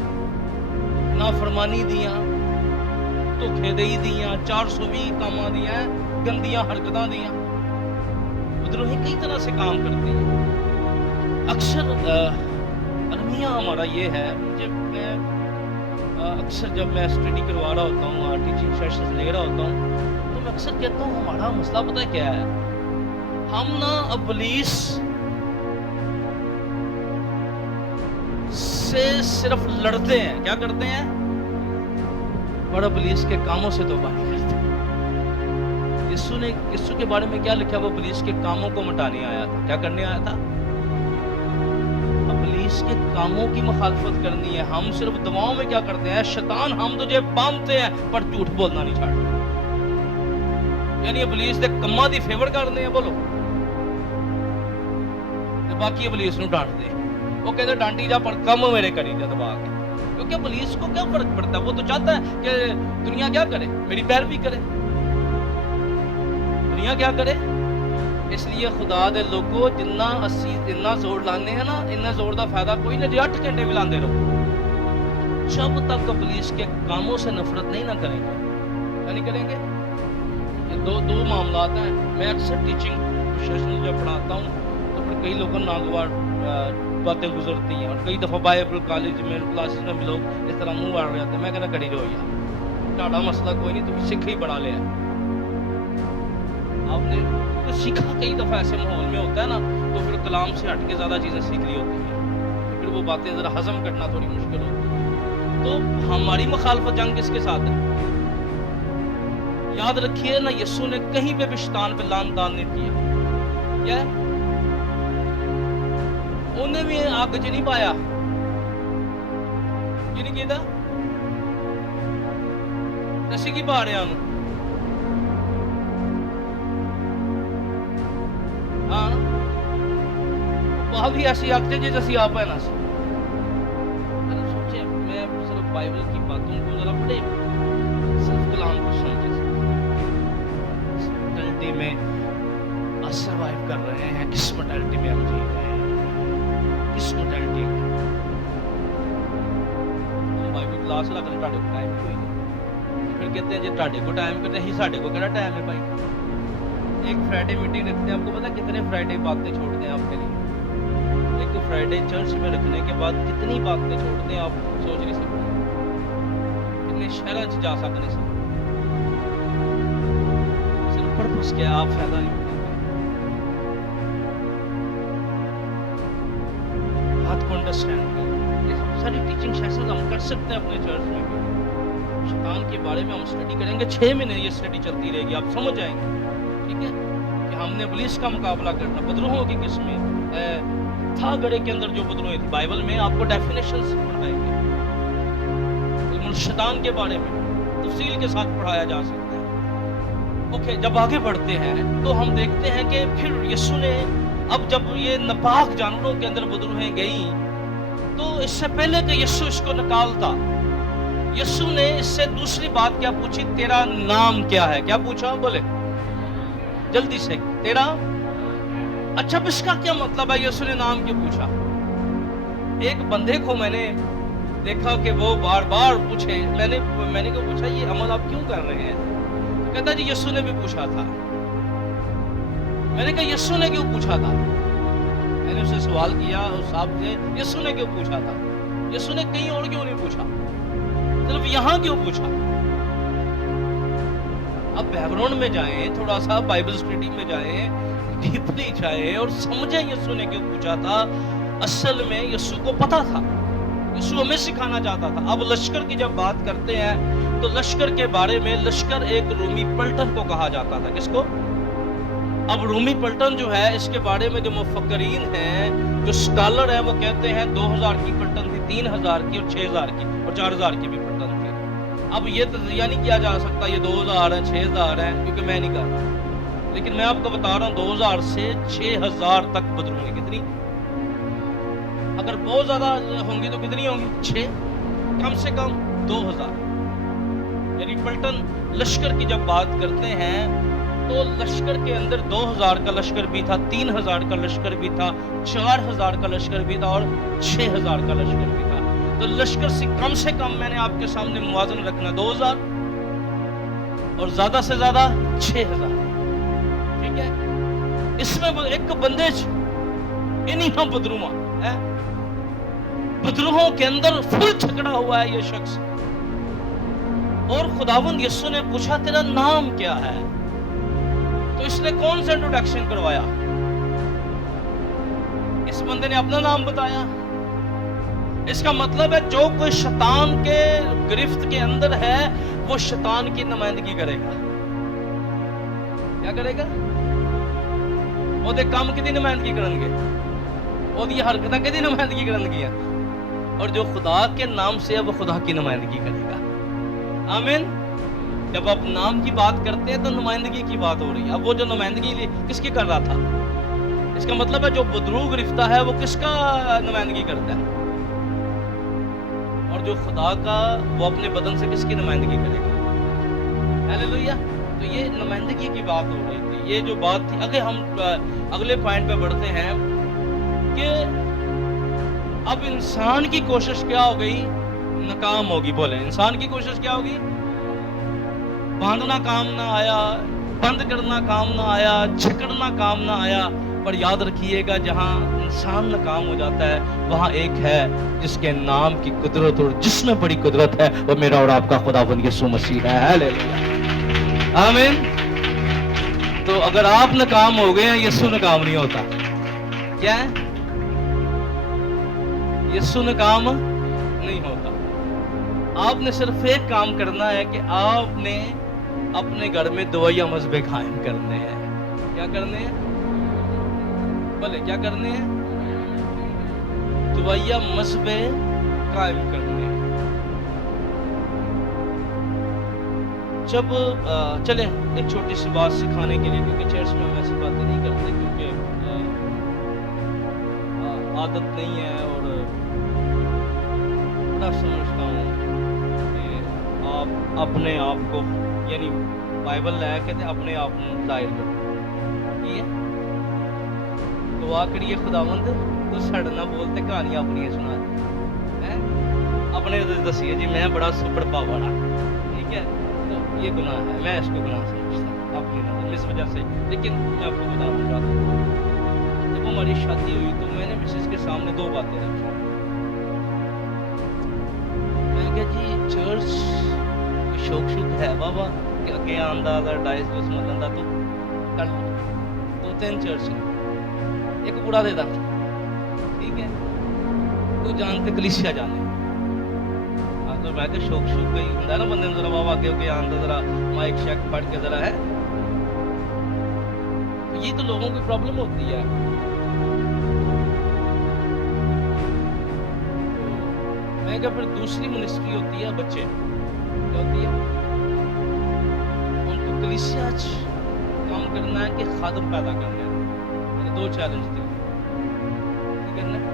نافرمانی دیاں، دھوکھے دہی دیاں، 420 کاماں دیاں، گندیاں حرکتاں دیاں. بدروہیں کئی طرح سے کام کرتی ہیں. اکثر المیہ ہمارا یہ ہے، اکثر جب میں اسٹڈی کروا رہا ہوتا ہوں، ٹیچنگ سیشنز لے رہا ہوتا ہوں، تو میں اکثر کہتا ہوں ہمارا مسئلہ پتہ ہے کیا ہے؟ ہم نا ابلیس سے صرف لڑتے ہیں. کیا کرتے ہیں؟ اور ابلیس کے کاموں سے توبہ نہیں کرتے. یسوع کے بارے میں کیا لکھا؟ وہ ابلیس کے کاموں کو مٹانے آیا تھا. کیا کرنے آیا تھا؟ ابلیس کے کاموں کی مخالفت کرنی ہے. ہم صرف دعاؤں میں کیا کرتے ہیں؟ شیطان ہم تجھے باندھتے ہیں پر جھوٹ بولنا نہیں چھاڑتے. یعنی ابلیس دے کماں دی فیور کرنے ہیں بولو تے باقی ابلیس نو ڈانٹ دے وہ کہتے ڈانٹی جا پر کم میرے کری جا دبا کے کیونکہ ابلیس کو کیا فرق پڑتا ہے وہ تو چاہتا ہے کہ دنیا کیا کرے میری پیروی کرے دنیا کیا کرے اس لیے خدا دے لوگوں جنہ اسی اتنا زور لانے ہیں نا اتنا زور دا فائدہ کوئی نہیں 8 گھنٹے بھی لاندے رہو جب تک ابلیس کے کاموں سے نفرت نہیں نہ کریں گے کیا نہیں کریں گے یہ دو معاملات ہیں میں اکثر ٹیچنگ پروفیشنل جب پڑھاتا ہوں تو پھر کئی لوگوں ناگوار باتیں گزرتی ہیں اور کئی دفعہ بائبل کالج میں کلاسز میں بھی لوگ اس طرح منہ واڑ رہے ہیں میں کہنا کری جو یار ٹاڑا مسئلہ کوئی نہیں تم سکھ ہی بڑھا لیا آپ نے سیکھا کئی دفعہ ایسے ماحول میں ہوتا ہے نا تو پھر کلام سے ہٹ کے زیادہ چیزیں سیکھ لی ہوتی ہیں پھر وہ باتیں ذرا ہضم کرنا تھوڑی مشکل ہوتی ہے تو ہماری مخالفت جنگ کس کے ساتھ ہے یاد رکھیے نا یسوع نے کہیں پہ بھی شیطان پہ لان تان نہیں کیا کیا ہے انہیں بھی آگ چ نہیں پایا کی نہیں کیتا اسی کی پا رہے ہیں ہاں وہ بھی ایسی آگتے جیسے اسی آپ ہے نا سوچے میں صرف بائبل کی باتوں کو ذرا پڑھے صرف کلام کو سمجھے اس مٹلٹی میں سروائیو کر رہے ہیں کس مٹلٹی میں ہم جی رہے ہیں کس مٹلٹی میں بائبل کلاس لگا رہے ٹاڈے کو ٹائم کوئی نہیں پھر کہتے ہیں جی ٹاڈے کو ٹائم کرتے ہیں ساڈے کو کہنا ٹائم ہے بھائی ایک فرائیڈے میٹنگ رکھتے ہیں آپ کو پتا کتنے فرائیڈے باتیں چھوڑتے ہیں آپ کے لیے ایک فرائیڈے چرچ میں رکھنے کے بعد کتنی باتیں چھوڑتے ہیں آپ سوچ نہیں سکتے کتنے شہر جا سکتے سب صرف پرپس کیا آپ فائدہ نہیں بات کو انڈرسٹینڈ کریں یہ سب ساری ٹیچنگ سیشنز ہم کر سکتے ہیں اپنے چرچ میں بھی شیطان کے بارے میں ہم اسٹڈی کریں گے 6 مہینے یہ اسٹڈی چلتی رہے گی آپ سمجھ جائیں گے ٹھیک ہے کہ ہم نے ابلیس کا مقابلہ کرنا بدروہوں کی قسمیں تھا گڑے کے اندر جو بدروہیں تھی بائبل میں آپ کو ڈیفینیشنز پڑھائیں گے علم الشیطان کے بارے میں تفصیل کے ساتھ پڑھایا جا سکتا ہے اوکے جب آگے بڑھتے ہیں تو ہم دیکھتے ہیں کہ پھر یسوع نے اب جب یہ ناپاک جانوروں کے اندر بدروہیں گئیں تو اس سے پہلے کہ یسوع اس کو نکالتا یسوع نے اس سے دوسری بات کیا پوچھی تیرا نام کیا ہے کیا پوچھا بولے جلدی سے تیرا اچھا اس کا کیا مطلب ہے یسوع نے نام کیوں پوچھا ایک بندے کو میں نے دیکھا کہ وہ بار بار پوچھے میں نے کیوں پوچھا یہ عمل آپ کیوں کر رہے ہیں تو کہتا جی یسوع نے بھی پوچھا تھا میں نے کہا یسوع نے کیوں پوچھا تھا میں نے اسے سوال کیا اس صاحب سے یسوع نے کیوں پوچھا تھا یسوع نے کہیں اور کیوں نہیں پوچھا صرف یہاں کیوں پوچھا اب بیک گراؤنڈ میں جائیں تھوڑا سا بائبل اسٹڈی میں جائیں ڈیپلی جائیں اور سمجھیں یسوع نے کیوں پوچھا تھا اصل میں یسوع کو پتا تھا یسوع ہمیں سکھانا چاہتا تھا اب لشکر کی جب بات کرتے ہیں تو لشکر کے بارے میں لشکر ایک رومی پلٹن کو کہا جاتا تھا کس کو اب رومی پلٹن جو ہے اس کے بارے میں جو مفکرین ہیں جو سکالر ہیں وہ کہتے ہیں 2000 کی پلٹن تھی 3000 کی اور 6000 کی اور 4000 کی بھی پلٹن تھی اب یہ تجزیہ نہیں کیا جا سکتا یہ 2000 ہے 6000 ہے کیونکہ میں نہیں کر رہا لیکن میں آپ کو بتا رہا ہوں 2000 سے 6000 تک بدروہیں کتنی اگر بہت زیادہ ہوں گی تو کتنی ہوں گی 6 کم سے کم 2000 یعنی پلٹن لشکر کی جب بات کرتے ہیں تو لشکر کے اندر 2000 کا لشکر بھی تھا 3000 کا لشکر بھی تھا 4000 کا لشکر بھی تھا اور 6000 کا لشکر بھی تھا تو لشکر سے کم میں نے آپ کے سامنے موازن رکھنا 2000 اور زیادہ سے زیادہ 6000 ٹھیک ہے اس میں ایک بندے انہی بدروہاں بدروہوں کے اندر فل چھکڑا ہوا ہے یہ شخص اور خداوند یسوع نے پوچھا تیرا نام کیا ہے تو اس نے کون سا انٹروڈکشن کروایا اس بندے نے اپنا نام بتایا اس کا مطلب ہے جو کوئی شیطان کے گرفت کے اندر ہے وہ شیطان کی نمائندگی کرے گا کیا کرے گا وہ دے کام کی نمائندگی کرن گے وہ دی حرکتیں کی نمائندگی کرن گے اور جو خدا کے نام سے ہے وہ خدا کی نمائندگی کرے گا آمین जब आप नाम की बात करते हैं तो नुमाइंदगी की बात हो रही है। अब वो जो नुमाइंदगी किसकी कर रहा था, इसका मतलब है जो बदरूग रिश्ता है वो किसका नुमाइंदगी करता है, और जो खुदा का वो अपने बदन से किसकी नुमाइंदगी करेगा। हालेलुया। तो ये नुमाइंदगी की बात हो रही थी, ये जो बात थी। अगर हम अगले पॉइंट पे बढ़ते हैं कि अब इंसान की कोशिश क्या हो गई, नाकाम होगी। बोले इंसान की कोशिश क्या होगी, बांधना काम ना आया, बंद करना काम ना आया, झकड़ना काम ना आया। पर याद रखिएगा जहां इंसान नाकाम हो जाता है वहां एक है जिसके नाम की कुदरत और जिसमें बड़ी कुदरत है, वो मेरा और आपका खुदावंद यीशु मसीह है। हालेलुया, आमीन। तो अगर आप नाकाम हो गए हैं, यीशु नाकाम नहीं होता। क्या है, यीशु नाकाम नहीं होता। आपने सिर्फ एक काम करना है कि आपने अपने घर में दुआया मज़हब कायम करने हैं। क्या करने हैं, बोले क्या करने हैं, दुआया मज़हब कायम करने हैं। जब चले एक छोटी सी बात सिखाने के लिए, क्योंकि चर्च में हम ऐसी बातें नहीं करते, क्योंकि आदत नहीं है, और बड़ा समझता हूँ कि आप अपने आप को, यानी बाइबल लाया कहते अपने आप को जाहिर करो। ये दुआ करिए खुदावंद तो सड़ना बोलते कहानियां अपनी सुना है, अपने दसिए जी मैं बड़ा सुपड़ पावाड़ा, ठीक है। तो ये गुनाह है, मैं इसको गुनाह समझता हूँ अपनी नजर, इस वजह से। लेकिन मैं आपको बताना चाहता हूँ, जब हमारी शादी हुई तो मैंने मिसेस के सामने दो बातें रखी। मैं क्या जी चर्च शौक शुक है बाबा कि अगे आंदा डाइस डूस मलंदा तो कर लो, 2-3 चर्च एक कूड़ा दे दा, ठीक है। तो जानते कलीसिया जाने, हाँ तो मैं शौक शुक गई होंगे ना बंदे जरा बाबा अगे आंदा जरा माइक शेक पढ़ के जरा है। तो ये तो लोगों की प्रॉब्लम होती है। मैं क्या, फिर दूसरी मिनिस्ट्री होती है बच्चे, क्या होती है, उनको कलीसिया काम करना है कि खादम पैदा करना है। मैंने 2 चैलेंज दिए, करना है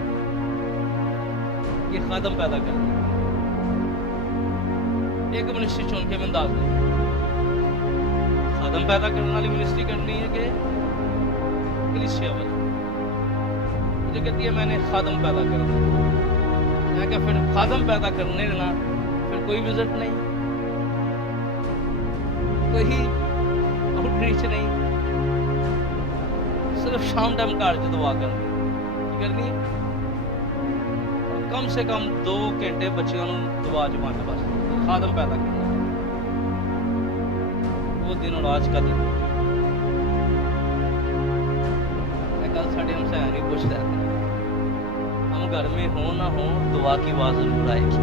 कि खादम पैदा करना है। एक मिनिस्ट्री चुन के मैं दास दूं, खादम पैदा करने वाली मिनिस्ट्री करनी है कि कलीसिया वाली। मुझे कहती है मैंने खादम पैदा करना है। मैं क्या, फिर खादम पैदा करने ना फिर कोई विजिट नहीं, कोई आउटरीच नहीं, सिर्फ शाम टाइम कार्य दुआ करनी है। कम से कम 2 घंटे बच्चों को दुआ जमाना, बस खादम पैदा करना। वो दिन और आज का दिन, मैं कल साढ़े हमसे नहीं पूछ रहा था, हम घर में हो ना हो दुआ की आवाज जरूर आएगी।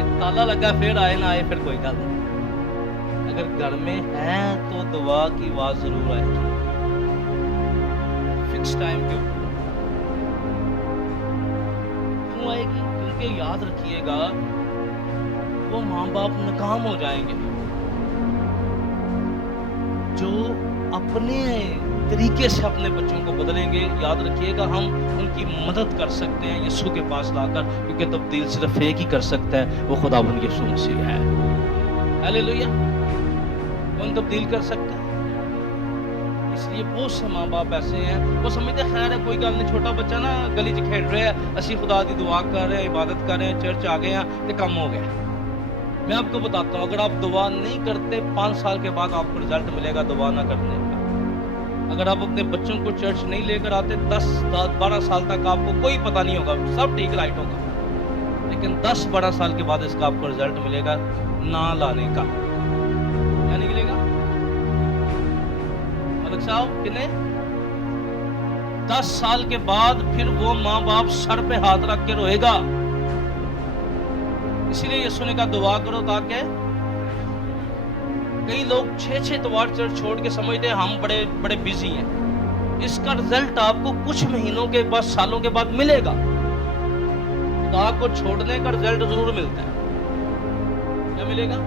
एक ताला लगा फिर आए ना आए फिर कोई गल नहीं, अगर घर में है तो दुआ की आवाज जरूर आएगी। फिक्स टाइम के ऊपर क्यों आएगी, क्योंकि याद रखिएगा वो माँ बाप नाकाम हो जाएंगे जो अपने तरीके से अपने बच्चों को बदलेंगे। याद रखिएगा हम उनकी मदद कर सकते हैं यीशु के पास लाकर, क्योंकि तब्दील सिर्फ एक ही कर सकता है, वो खुदावंद यीशु मसीह है। हालेलुया। कौन तब्दील कर सकता है? इसलिए बहुत से माँ बाप ऐसे हैं, वो समझते खैर है कोई गल नहीं, छोटा बच्चा ना गली च खेल रहा है, असी खुदा की दुआ कर रहे हैं, इबादत कर रहे हैं, चर्च आ गए हैं तो कम हो गया। मैं आपको बताता हूँ, अगर आप दुआ नहीं करते 5 साल के बाद आपको रिजल्ट मिलेगा दुआ ना करने का। अगर आप अपने बच्चों को चर्च नहीं लेकर आते 10-12 साल तक आपको कोई पता नहीं होगा, सब ठीक राइट होगा, लेकिन 10-12 साल के बाद इसका आपको रिजल्ट मिलेगा ना लाने का। क्या निकलेगा मलिक साहब, कितने 10 साल के बाद फिर वो माँ बाप सर पे हाथ रख के रोएगा। इसीलिए यीशु ने कहा दुआ करो, ताकि कई लोग 6-6 इतवार चर्च छोड़ के समझते हैं हम बड़े बड़े बिजी हैं। इसका रिजल्ट आपको कुछ महीनों के बाद, सालों के बाद मिलेगा। खुदा को छोड़ने का रिजल्ट जरूर मिलता है। क्या मिलेगा?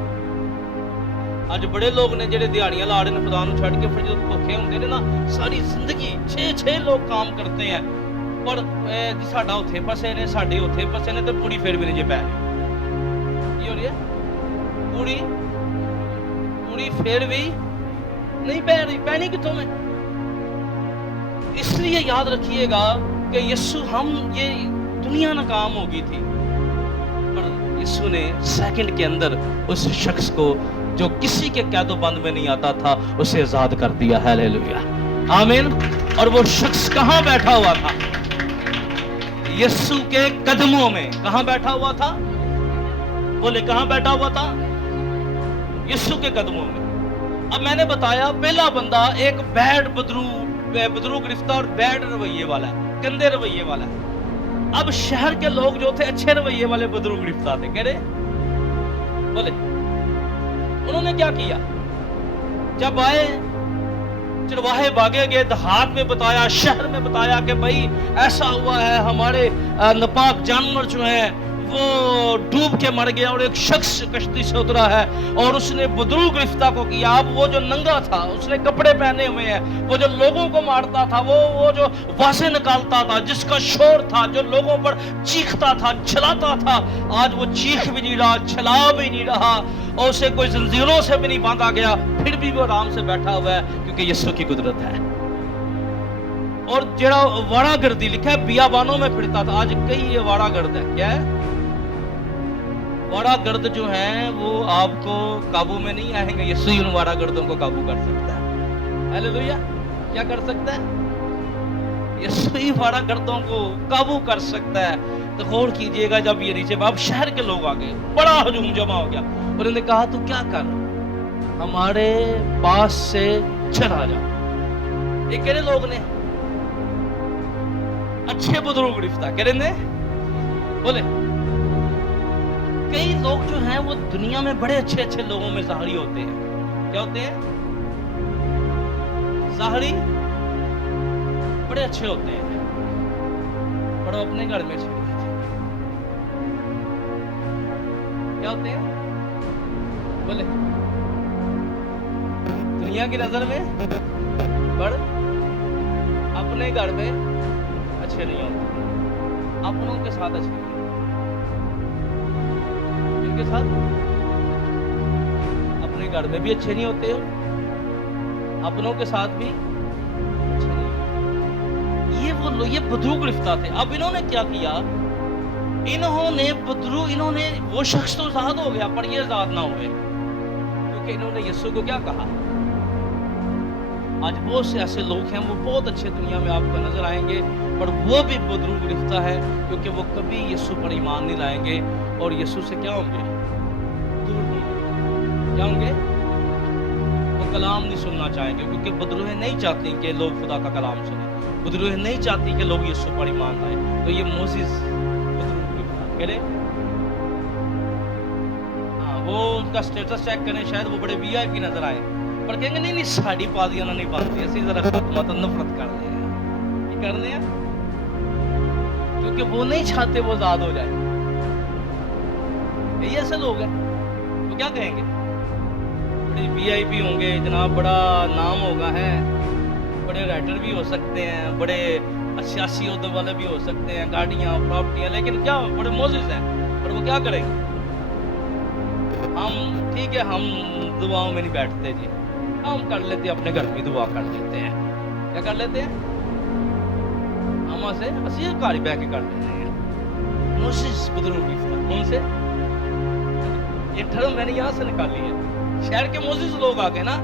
ਅੱਜ ਬੜੇ ਲੋਕ ਨੇ ਜਿਹੜੇ ਦਿਹਾੜੀਆਂ ਲਾ ਰਹੇ ਨੇ ਖੁਦਾ ਨੂੰ ਛੱਡ ਕੇ, ਫਿਰ ਜਦੋਂ ਭੁੱਖੇ ਹੁੰਦੇ ਨੇ ਨਾ ਸਾਰੀ ਜ਼ਿੰਦਗੀ 6 ਲੋਕ ਕੰਮ ਕਰਤੇ ਹੈ, ਪਰ ਸਾਡਾ ਉੱਥੇ ਫਸੇ ਨੇ, ਸਾਡੇ ਉੱਥੇ ਫਸੇ ਨੇ, ਤੇ ਪੂਰੀ ਫਿਰ ਵੀ ਨਹੀਂ ਜੇ ਪੈ ਰਹੀ। ਕੀ ਹੋ ਰਹੀ ਹੈ? ਪੂਰੀ ਫਿਰ ਵੀ नहीं पह रही, पहनी कितों में? इसलिए याद रखिएगा कि यीशु, हम ये दुनिया नाकाम हो गई थी, पर यीशु ने सेकंड के अंदर उस शख्स को जो किसी के कैदो बंद में नहीं आता था उसे आजाद कर दिया। हालेलुया, आमीन। और वो शख्स कहाँ बैठा हुआ था? यीशु के कदमों में। कहाँ बैठा हुआ था? बोले कहाँ बैठा हुआ था? यीशु के कदमों में। अब मैंने बताया पहला बंदा एक बैड बदरू गिरफ्तार बैड रवैये वाला है, गंदे रवैये वाला है। अब शहर के लोग जो थे अच्छे रवैये वाले बदरू गिरफ्तार थे, कह रहे बोले उन्होंने क्या किया? जब आए चरवाहे भागे गए, देहात में बताया, शहर में बताया कि भाई ऐसा हुआ है, हमारे नापाक जानवर जो है वो डूब के मर गया और एक शख्स कश्ती से उतरा है और उसने बदरू गिरफ्ता को किया। अब वो जो नंगा था, उसने कपड़े पहने हुए हैं, वो जो लोगों को मारता था, वो जो वासे निकालता था, जिसका शोर था, जो लोगों पर चीखता था, चिल्लाता था, आज वो चीख भी नहीं रहा, चिल्ला भी नहीं रहा, और उसे कोई जंजीरों से भी नहीं बांधा गया, फिर भी वो आराम से बैठा हुआ है, क्योंकि यीशु की कुदरत है। और जरा वारागर्दी लिखा है बियाबानों में फिरता था। आज कई ये वारागर्द है। क्या है? वारागर्द जो है वो आपको काबू में नहीं आएंगे, यीशु ही उन वारागर्दों को काबू कर सकता है। हालेलुया, क्या कर सकता है? यीशु ही वारागर्दों को काबू कर सकता है। तो गौर कीजिएगा, जब ये नीचे अब शहर के लोग आ गए, बड़ा हजूम जमा हो गया, और उन्होंने कहा तू क्या कर, हमारे पास से चला जा। ये कहने लोग ने अच्छे बुजुर्ग गिरफ्तार करे ने बोले। कई लोग जो हैं वो दुनिया में बड़े अच्छे अच्छे लोगों में ज़ाहिरी होते हैं। क्या होते हैं? ज़ाहिरी बड़े अच्छे होते हैं, पर वो अपने घर में छेड़ देते हैं। क्या होते हैं? बोले दुनिया की नजर में, पर अपने घर में अच्छे नहीं होते, अपनों के साथ अच्छे, इनके साथ अपने घर में भी अच्छे नहीं होते हो, अपनों के साथ भी अच्छे नहीं। ये बदरू गिरफ्तार थे। अब इन्होंने क्या किया? इन्होंने वो शख्स तो आजाद हो गया, पर ये आजाद ना हुए, क्योंकि इन्होंने यीशु को क्या कहा? आज बहुत से ऐसे लोग हैं, वो बहुत अच्छे दुनिया में आपको नजर आएंगे, पर वो भी बदरू गिरफ्तार है, क्योंकि वो कभी यीशु पर ईमान नहीं लाएंगे और यीशु से क्या होंगे? दूर होंगे। क्या होंगे? वो कलाम नहीं सुनना चाहेंगे, क्योंकि बदरूहें नहीं चाहती कि लोग खुदा का कलाम सुने, बदरूहें नहीं चाहती कि लोग यीशु पर ईमान लाए। तो ये मोसेस बदरू गिरफ्तार कह रहे, हाँ, वो उनका स्टेटस चेक करें, शायद वो बड़े वीआईपी नजर आए, पर कहेंगे नहीं नहीं साड़ी पादियां नहीं बांधती, ऐसी जरा खात्मा तो नफरत कर रहे हैं, ये कर रहे हैं, क्योंकि वो नहीं चाहते वो आजाद हो जाए। ये ऐसे लोग हैं, वो क्या कहेंगे? बड़े वीआईपी होंगे जनाब, बड़ा नाम होगा है, बड़े राइटर भी हो सकते हैं, बड़े सियासी ओहदे वाले भी हो सकते हैं, गाड़ियाँ प्रॉपर्टियाँ, लेकिन क्या बड़े मोजिज हैं, पर वो क्या करेंगे? हम ठीक है, हम दुआओं में नहीं बैठते जी, हम कर लेते हैं, अपने घर में दुआ कर लेते हैं। क्या कर लेते हैं? हम से असी घर बह के कर लेते हैं। मोसेस बदरू गिरफ्तार, कौन से? ये टर्म मैंने यहाँ से निकाली है, शहर के मोसेस लोग आ गए ना।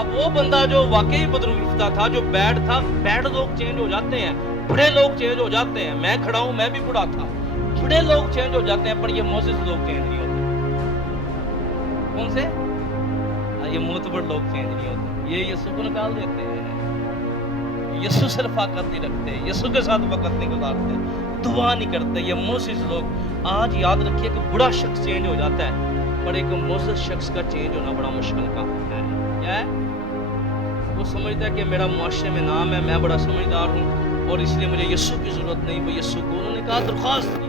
अब वो बंदा जो वाकई बदरू गिरफ्तार था, जो बैड था, बैड लोग चेंज हो जाते हैं, बड़े लोग चेंज हो जाते हैं। मैं खड़ा हूं, मैं भी बुरा था, बड़े लोग चेंज हो जाते हैं, पर ये मोसेस लोग चेंज नहीं होते। कौन से? ये मुतबर लोग चेंज नहीं होते, ये यीशु को निकाल देते हैं, यीशु से रफाकत नहीं रखते, यीशु के साथ वक्त नहीं गुजारते, दुआ नहीं करते। ये मोसेस लोग, आज याद रखिए कि बुरा शख्स चेंज हो जाता है, पर एक मोसेस शख्स का चेंज होना बड़ा मुश्किल काम है। क्या है? वो समझता है कि मेरा मुआशरे में नाम है, मैं बड़ा समझदार हूँ और इसलिए मुझे यीशु की जरूरत नहीं। वो यीशु को उन्होंने कहा दरख्वास्त की।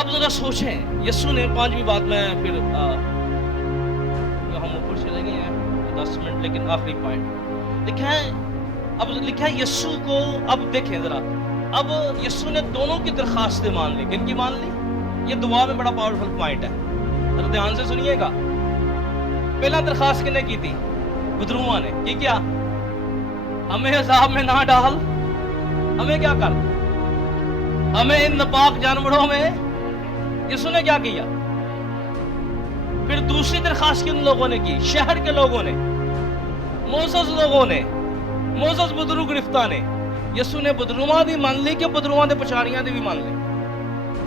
अब जरा सोचें, यीशु ने 5वीं बात में फिर 10 मिनट, लेकिन आखिरी पॉइंट लिखा है, अब लिखा है यीशु को, अब देखें जरा, अब यीशु ने दोनों की दरखास्तें मान ली। किन की मान ली? ये दुआ में बड़ा पावरफुल पॉइंट है, जरा ध्यान से सुनिएगा। पहला दरखास्त किसने की थी? बदरुआ ने। ये क्या? हमें अज़ाब में ना डाल, हमें क्या कर, हमें इन नापाक जानवरों में। यीशु ने क्या किया? फिर दूसरी दरखास्त किन लोगों ने की? शहर के लोगों ने, मोसेस लोगों ने, मोसेस बदरू गिरफ्तार ने। यीशु ने बदरुआ दी मान ली कि बदरुआ दे पछाड़ियां दी भी मान ली,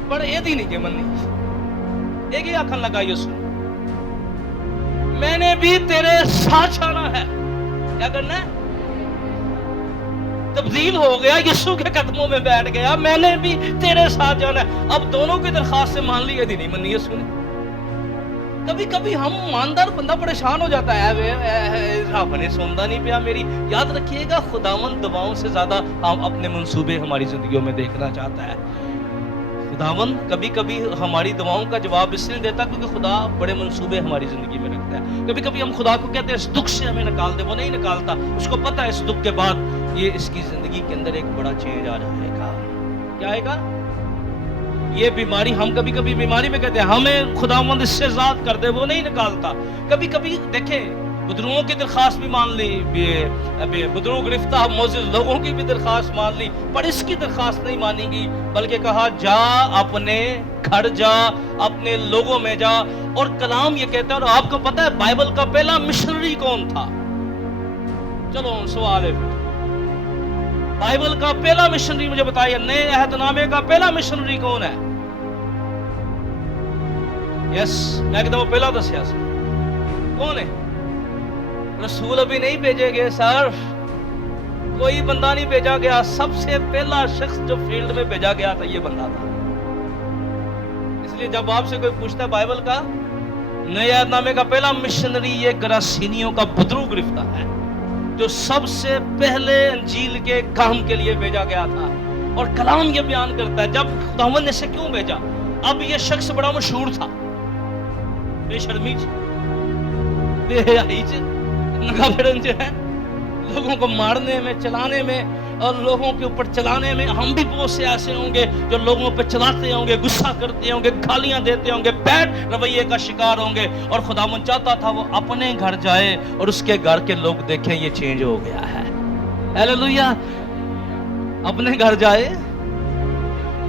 पर एदी नहीं के मन्नी। एक ही आखन लगा यीशु, मैंने भी तेरे साथ जाना है। क्या करना है? तब्दील हो गया, यीशु के कदमों में बैठ गया, मैंने भी तेरे साथ जाना है। अब दोनों की दरखास्त से मान ली, यदि नहीं मनी यीशु ने। कभी कभी हम ईमानदार बंदा परेशान हो जाता है, रब ने सुनता नहीं पिया मेरी। याद रखिएगा, खुदावंद दवाओं से ज्यादा हम अपने मंसूबे हमारी जिंदगियों में देखना चाहता है। खुदावंद कभी कभी हमारी दुआओं का जवाब इसलिए देता क्योंकि खुदा बड़े मंसूबे हमारी जिंदगी में रखता है। कभी कभी हम खुदा को कहते हैं इस दुख से हमें निकाल दे, वो नहीं निकालता। उसको पता है इस दुख के बाद ये इसकी जिंदगी के अंदर एक बड़ा चेंज आ जाएगा। क्या आएगा? ये बीमारी, हम कभी कभी बीमारी में कहते हैं हमें खुदावंद इससे आजाद कर दे, वो नहीं निकालता। कभी कभी देखें, बदरुओं की दरखास्त भी मान ली, बदरू गिरफ्तार मोसेस लोगों की भी दरखास्त मान ली, पर इसकी दरखास्त नहीं मानी गई, बल्कि कहा जा अपने घर जा, अपने लोगों में जा। और कलाम ये कहता है, और आपको पता है बाइबल का पहला मिशनरी कौन था? चलो सवाल है, बाइबल का पहला मिशनरी मुझे बताइए, नए अहदनामे का पहला मिशनरी कौन है? यस, मैं कहता हूं पहला दसिया कौन है? रसूल अभी नहीं भेजे गए सर, कोई बंदा नहीं भेजा गया। सबसे पहला शख्स जो फील्ड में भेजा गया था ये बंदा था। इसलिए जब आपसे कोई पूछता है बाइबल का नए अहदनामे का पहला मिशनरी ये गरासीनियों का बदरू गिरफ्तार है, जो सबसे पहले अंजील के काम के लिए भेजा गया था। और कलाम ये बयान करता है जब खुदावंद ने इसे क्यों भेजा। अब ये शख्स बड़ा मशहूर था, बेशर्मी है, लोगों को मारने में, चलाने में और लोगों के ऊपर चलाने में। हम भी बहुत से ऐसे होंगे जो लोगों पे चलाते होंगे, गुस्सा करते होंगे, गालियां देते होंगे, बैड रवैये का शिकार होंगे। और खुदावंद चाहता था वो अपने घर जाए और उसके घर के लोग देखें ये चेंज हो गया है। हालेलुया। अपने घर जाए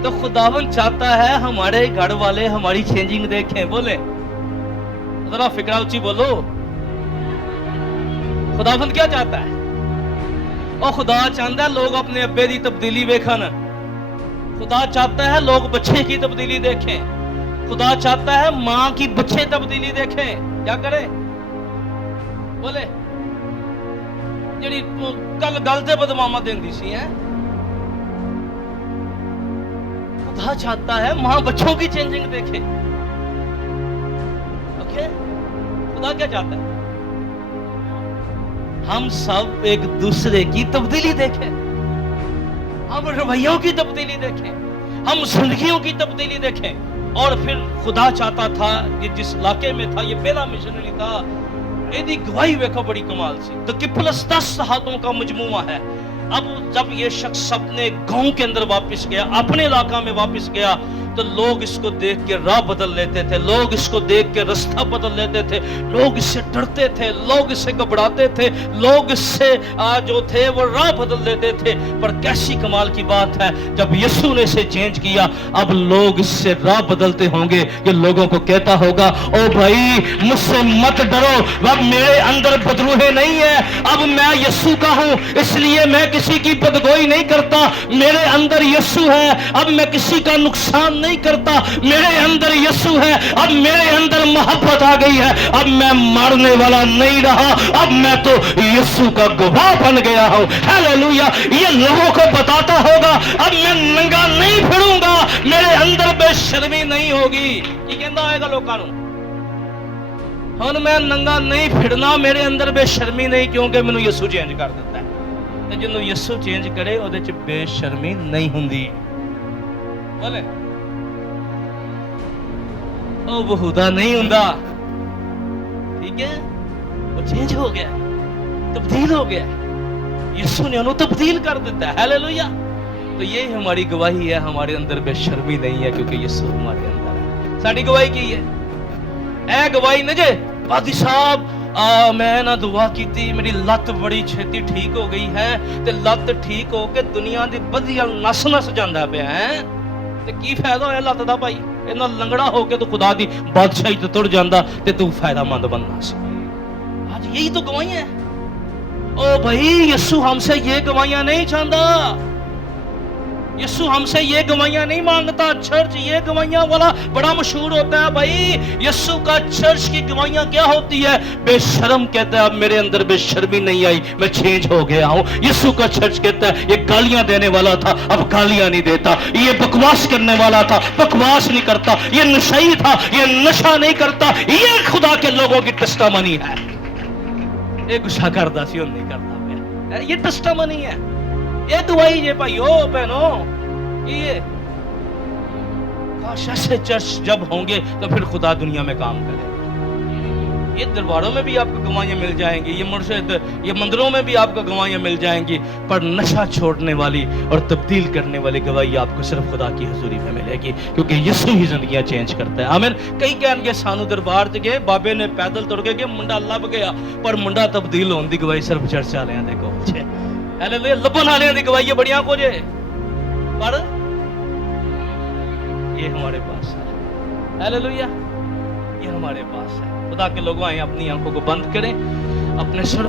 तो खुदावंद चाहता है हमारे घर वाले हमारी चेंजिंग देखें। बोले जरा फिक्रा ऊंची बोलो, खुदावंद क्या चाहता है? और खुदा चाहता है लोग अपने अब्बे की तब्दीली देखन। खुदा चाहता है लोग बच्चे की तब्दीली देखें। खुदा चाहता है मां की बच्चे तब्दीली देखें। क्या करे? बोले जी कल गल से बदमामा देंदी सी है। खुदा चाहता है मां बच्चों की चेंजिंग देखे। ओके, खुदा क्या चाहता है? हम सब एक दूसरे की तब्दीली देखें, हम रवैयों की तब्दीली देखें, हम जिंदगियों की तब्दीली देखें। और फिर खुदा चाहता था, ये जिस इलाके में था, ये पहला मिशनरी था, यदि गवाही देखो बड़ी कमाल सी। तो कि प्लस 10 हाथों का मजमुआ है। अब जब ये शख्स अपने गांव के अंदर वापस गया, अपने इलाका में वापस गया, तो लोग इसको देख के राह बदल लेते थे, लोग इसको देख के रास्ता बदल लेते थे, लोग इससे डरते थे, लोग इससे घबराते थे, लोग इससे जो थे वो राह बदल लेते थे। पर कैसी कमाल की बात है, जब यीशु ने इसे चेंज किया, अब लोग इससे राह बदलते होंगे। ये लोगों को कहता होगा, ओ भाई मुझसे मत डरो, अब मेरे अंदर बदरूहे नहीं है, अब मैं यीशु का हूं, इसलिए मैं किसी की बदगोई नहीं करता। मेरे अंदर यीशु है, अब मैं किसी का नुकसान नहीं करता। मेरे अंदर यीशु है, अब मेरे अंदर मोहब्बत आ गई है, अब मैं मारने वाला नहीं रहा, अब मैं तो यीशु का गवाह बन गया हूं। हालेलुया। ये लोगों को बताता होगा, अब मैं नंगा नहीं फिरूंगा, मेरे अंदर बेशर्मी नहीं होगी। ये कहता होगा लोगों को, हुण मैं नंगा नहीं फिरना, मेरे अंदर बेशर्मी नहीं, क्योंकि मैनू यीशु चेंज कर दिता है। ते जिन्हों यीशु चेंज करे ਉਹਦੇ ਚ बेशर्मी नहीं हुंदी। बोले ਉਹ बहुदा नहीं हुंदा। ठीक है, वो चेंज हो गया, तब्दील हो गया। यीशु ने उन्हें तब्दील कर देता है। हालेलुया। तो ये हमारी गवाही है, हमारे अंदर बेशर्मी नहीं है क्योंकि यीशु हमारे अंदर है। साडी गवाही की है ए गवाही न जे पादी साहब मैं ना दुआ कीती, मेरी लत बड़ी छेती ठीक हो गई है, ते लत ठीक हो के दुनिया दी वधिया नस नस जांदा पिया है, ते की फायदा होया लत दा भाई? इन्ना लंगड़ा हो के तू खुदा दी बादशाही ते तुर जांदा ते तू फायदामंद बनना सी। आज यही तो गवाहियां है। ओ भाई, यीशु हमसे ये गवाहियां नहीं चाहता। यीशु हमसे ये गवाहियां नहीं मांगता। चर्च ये गवाहियां वाला बड़ा मशहूर होता है भाई। यीशु का चर्च की गवाहियां क्या होती है? बेशर्म कहता है अब मेरे अंदर बेशर्मी नहीं आई, मैं चेंज हो गया हूं। यीशु का चर्च कहता है ये गालियां देने वाला था, अब गालियां नहीं देता। ये बकवास करने वाला था, बकवास नहीं करता। ये नशई था, ये नशा नहीं करता। ये खुदा के लोगों की टेस्टामनी है। ये गुस्सा करता सी नहीं करता, ये टेस्टामनी है। ये गवाही ये भाइयों बहनों, ये काश ऐसे चर्च जब होंगे तो फिर खुदा दुनिया में काम करेगा। ये दरबारों में भी आपको गवाहियां मिल जाएंगी, ये मुर्शिद, ये मंदिरों में भी आपको गवाहियां मिल जाएंगी, पर नशा छोड़ने वाली और तब्दील करने वाली गवाही आपको सिर्फ खुदा की हुजूरी में मिलेगी, क्योंकि यीशु ही जिंदगियां चेंज करता है। आमीन। कई कहणगे सानू दरबार च गए, बाबे ने पैदल तुर के मुंडा लभ गया, पर मुंडा तब्दील होने की गवाही सिर्फ चर्च वालियां दे कोल छे। हालेलुया। लभन वालियां दी गवाही बड़ियां कुछ है, पर ये हमारे पास है। हालेलुया। ये हमारे पास है। खुदा के लोगों आए अपनी आंखों को बंद करें, अपने सर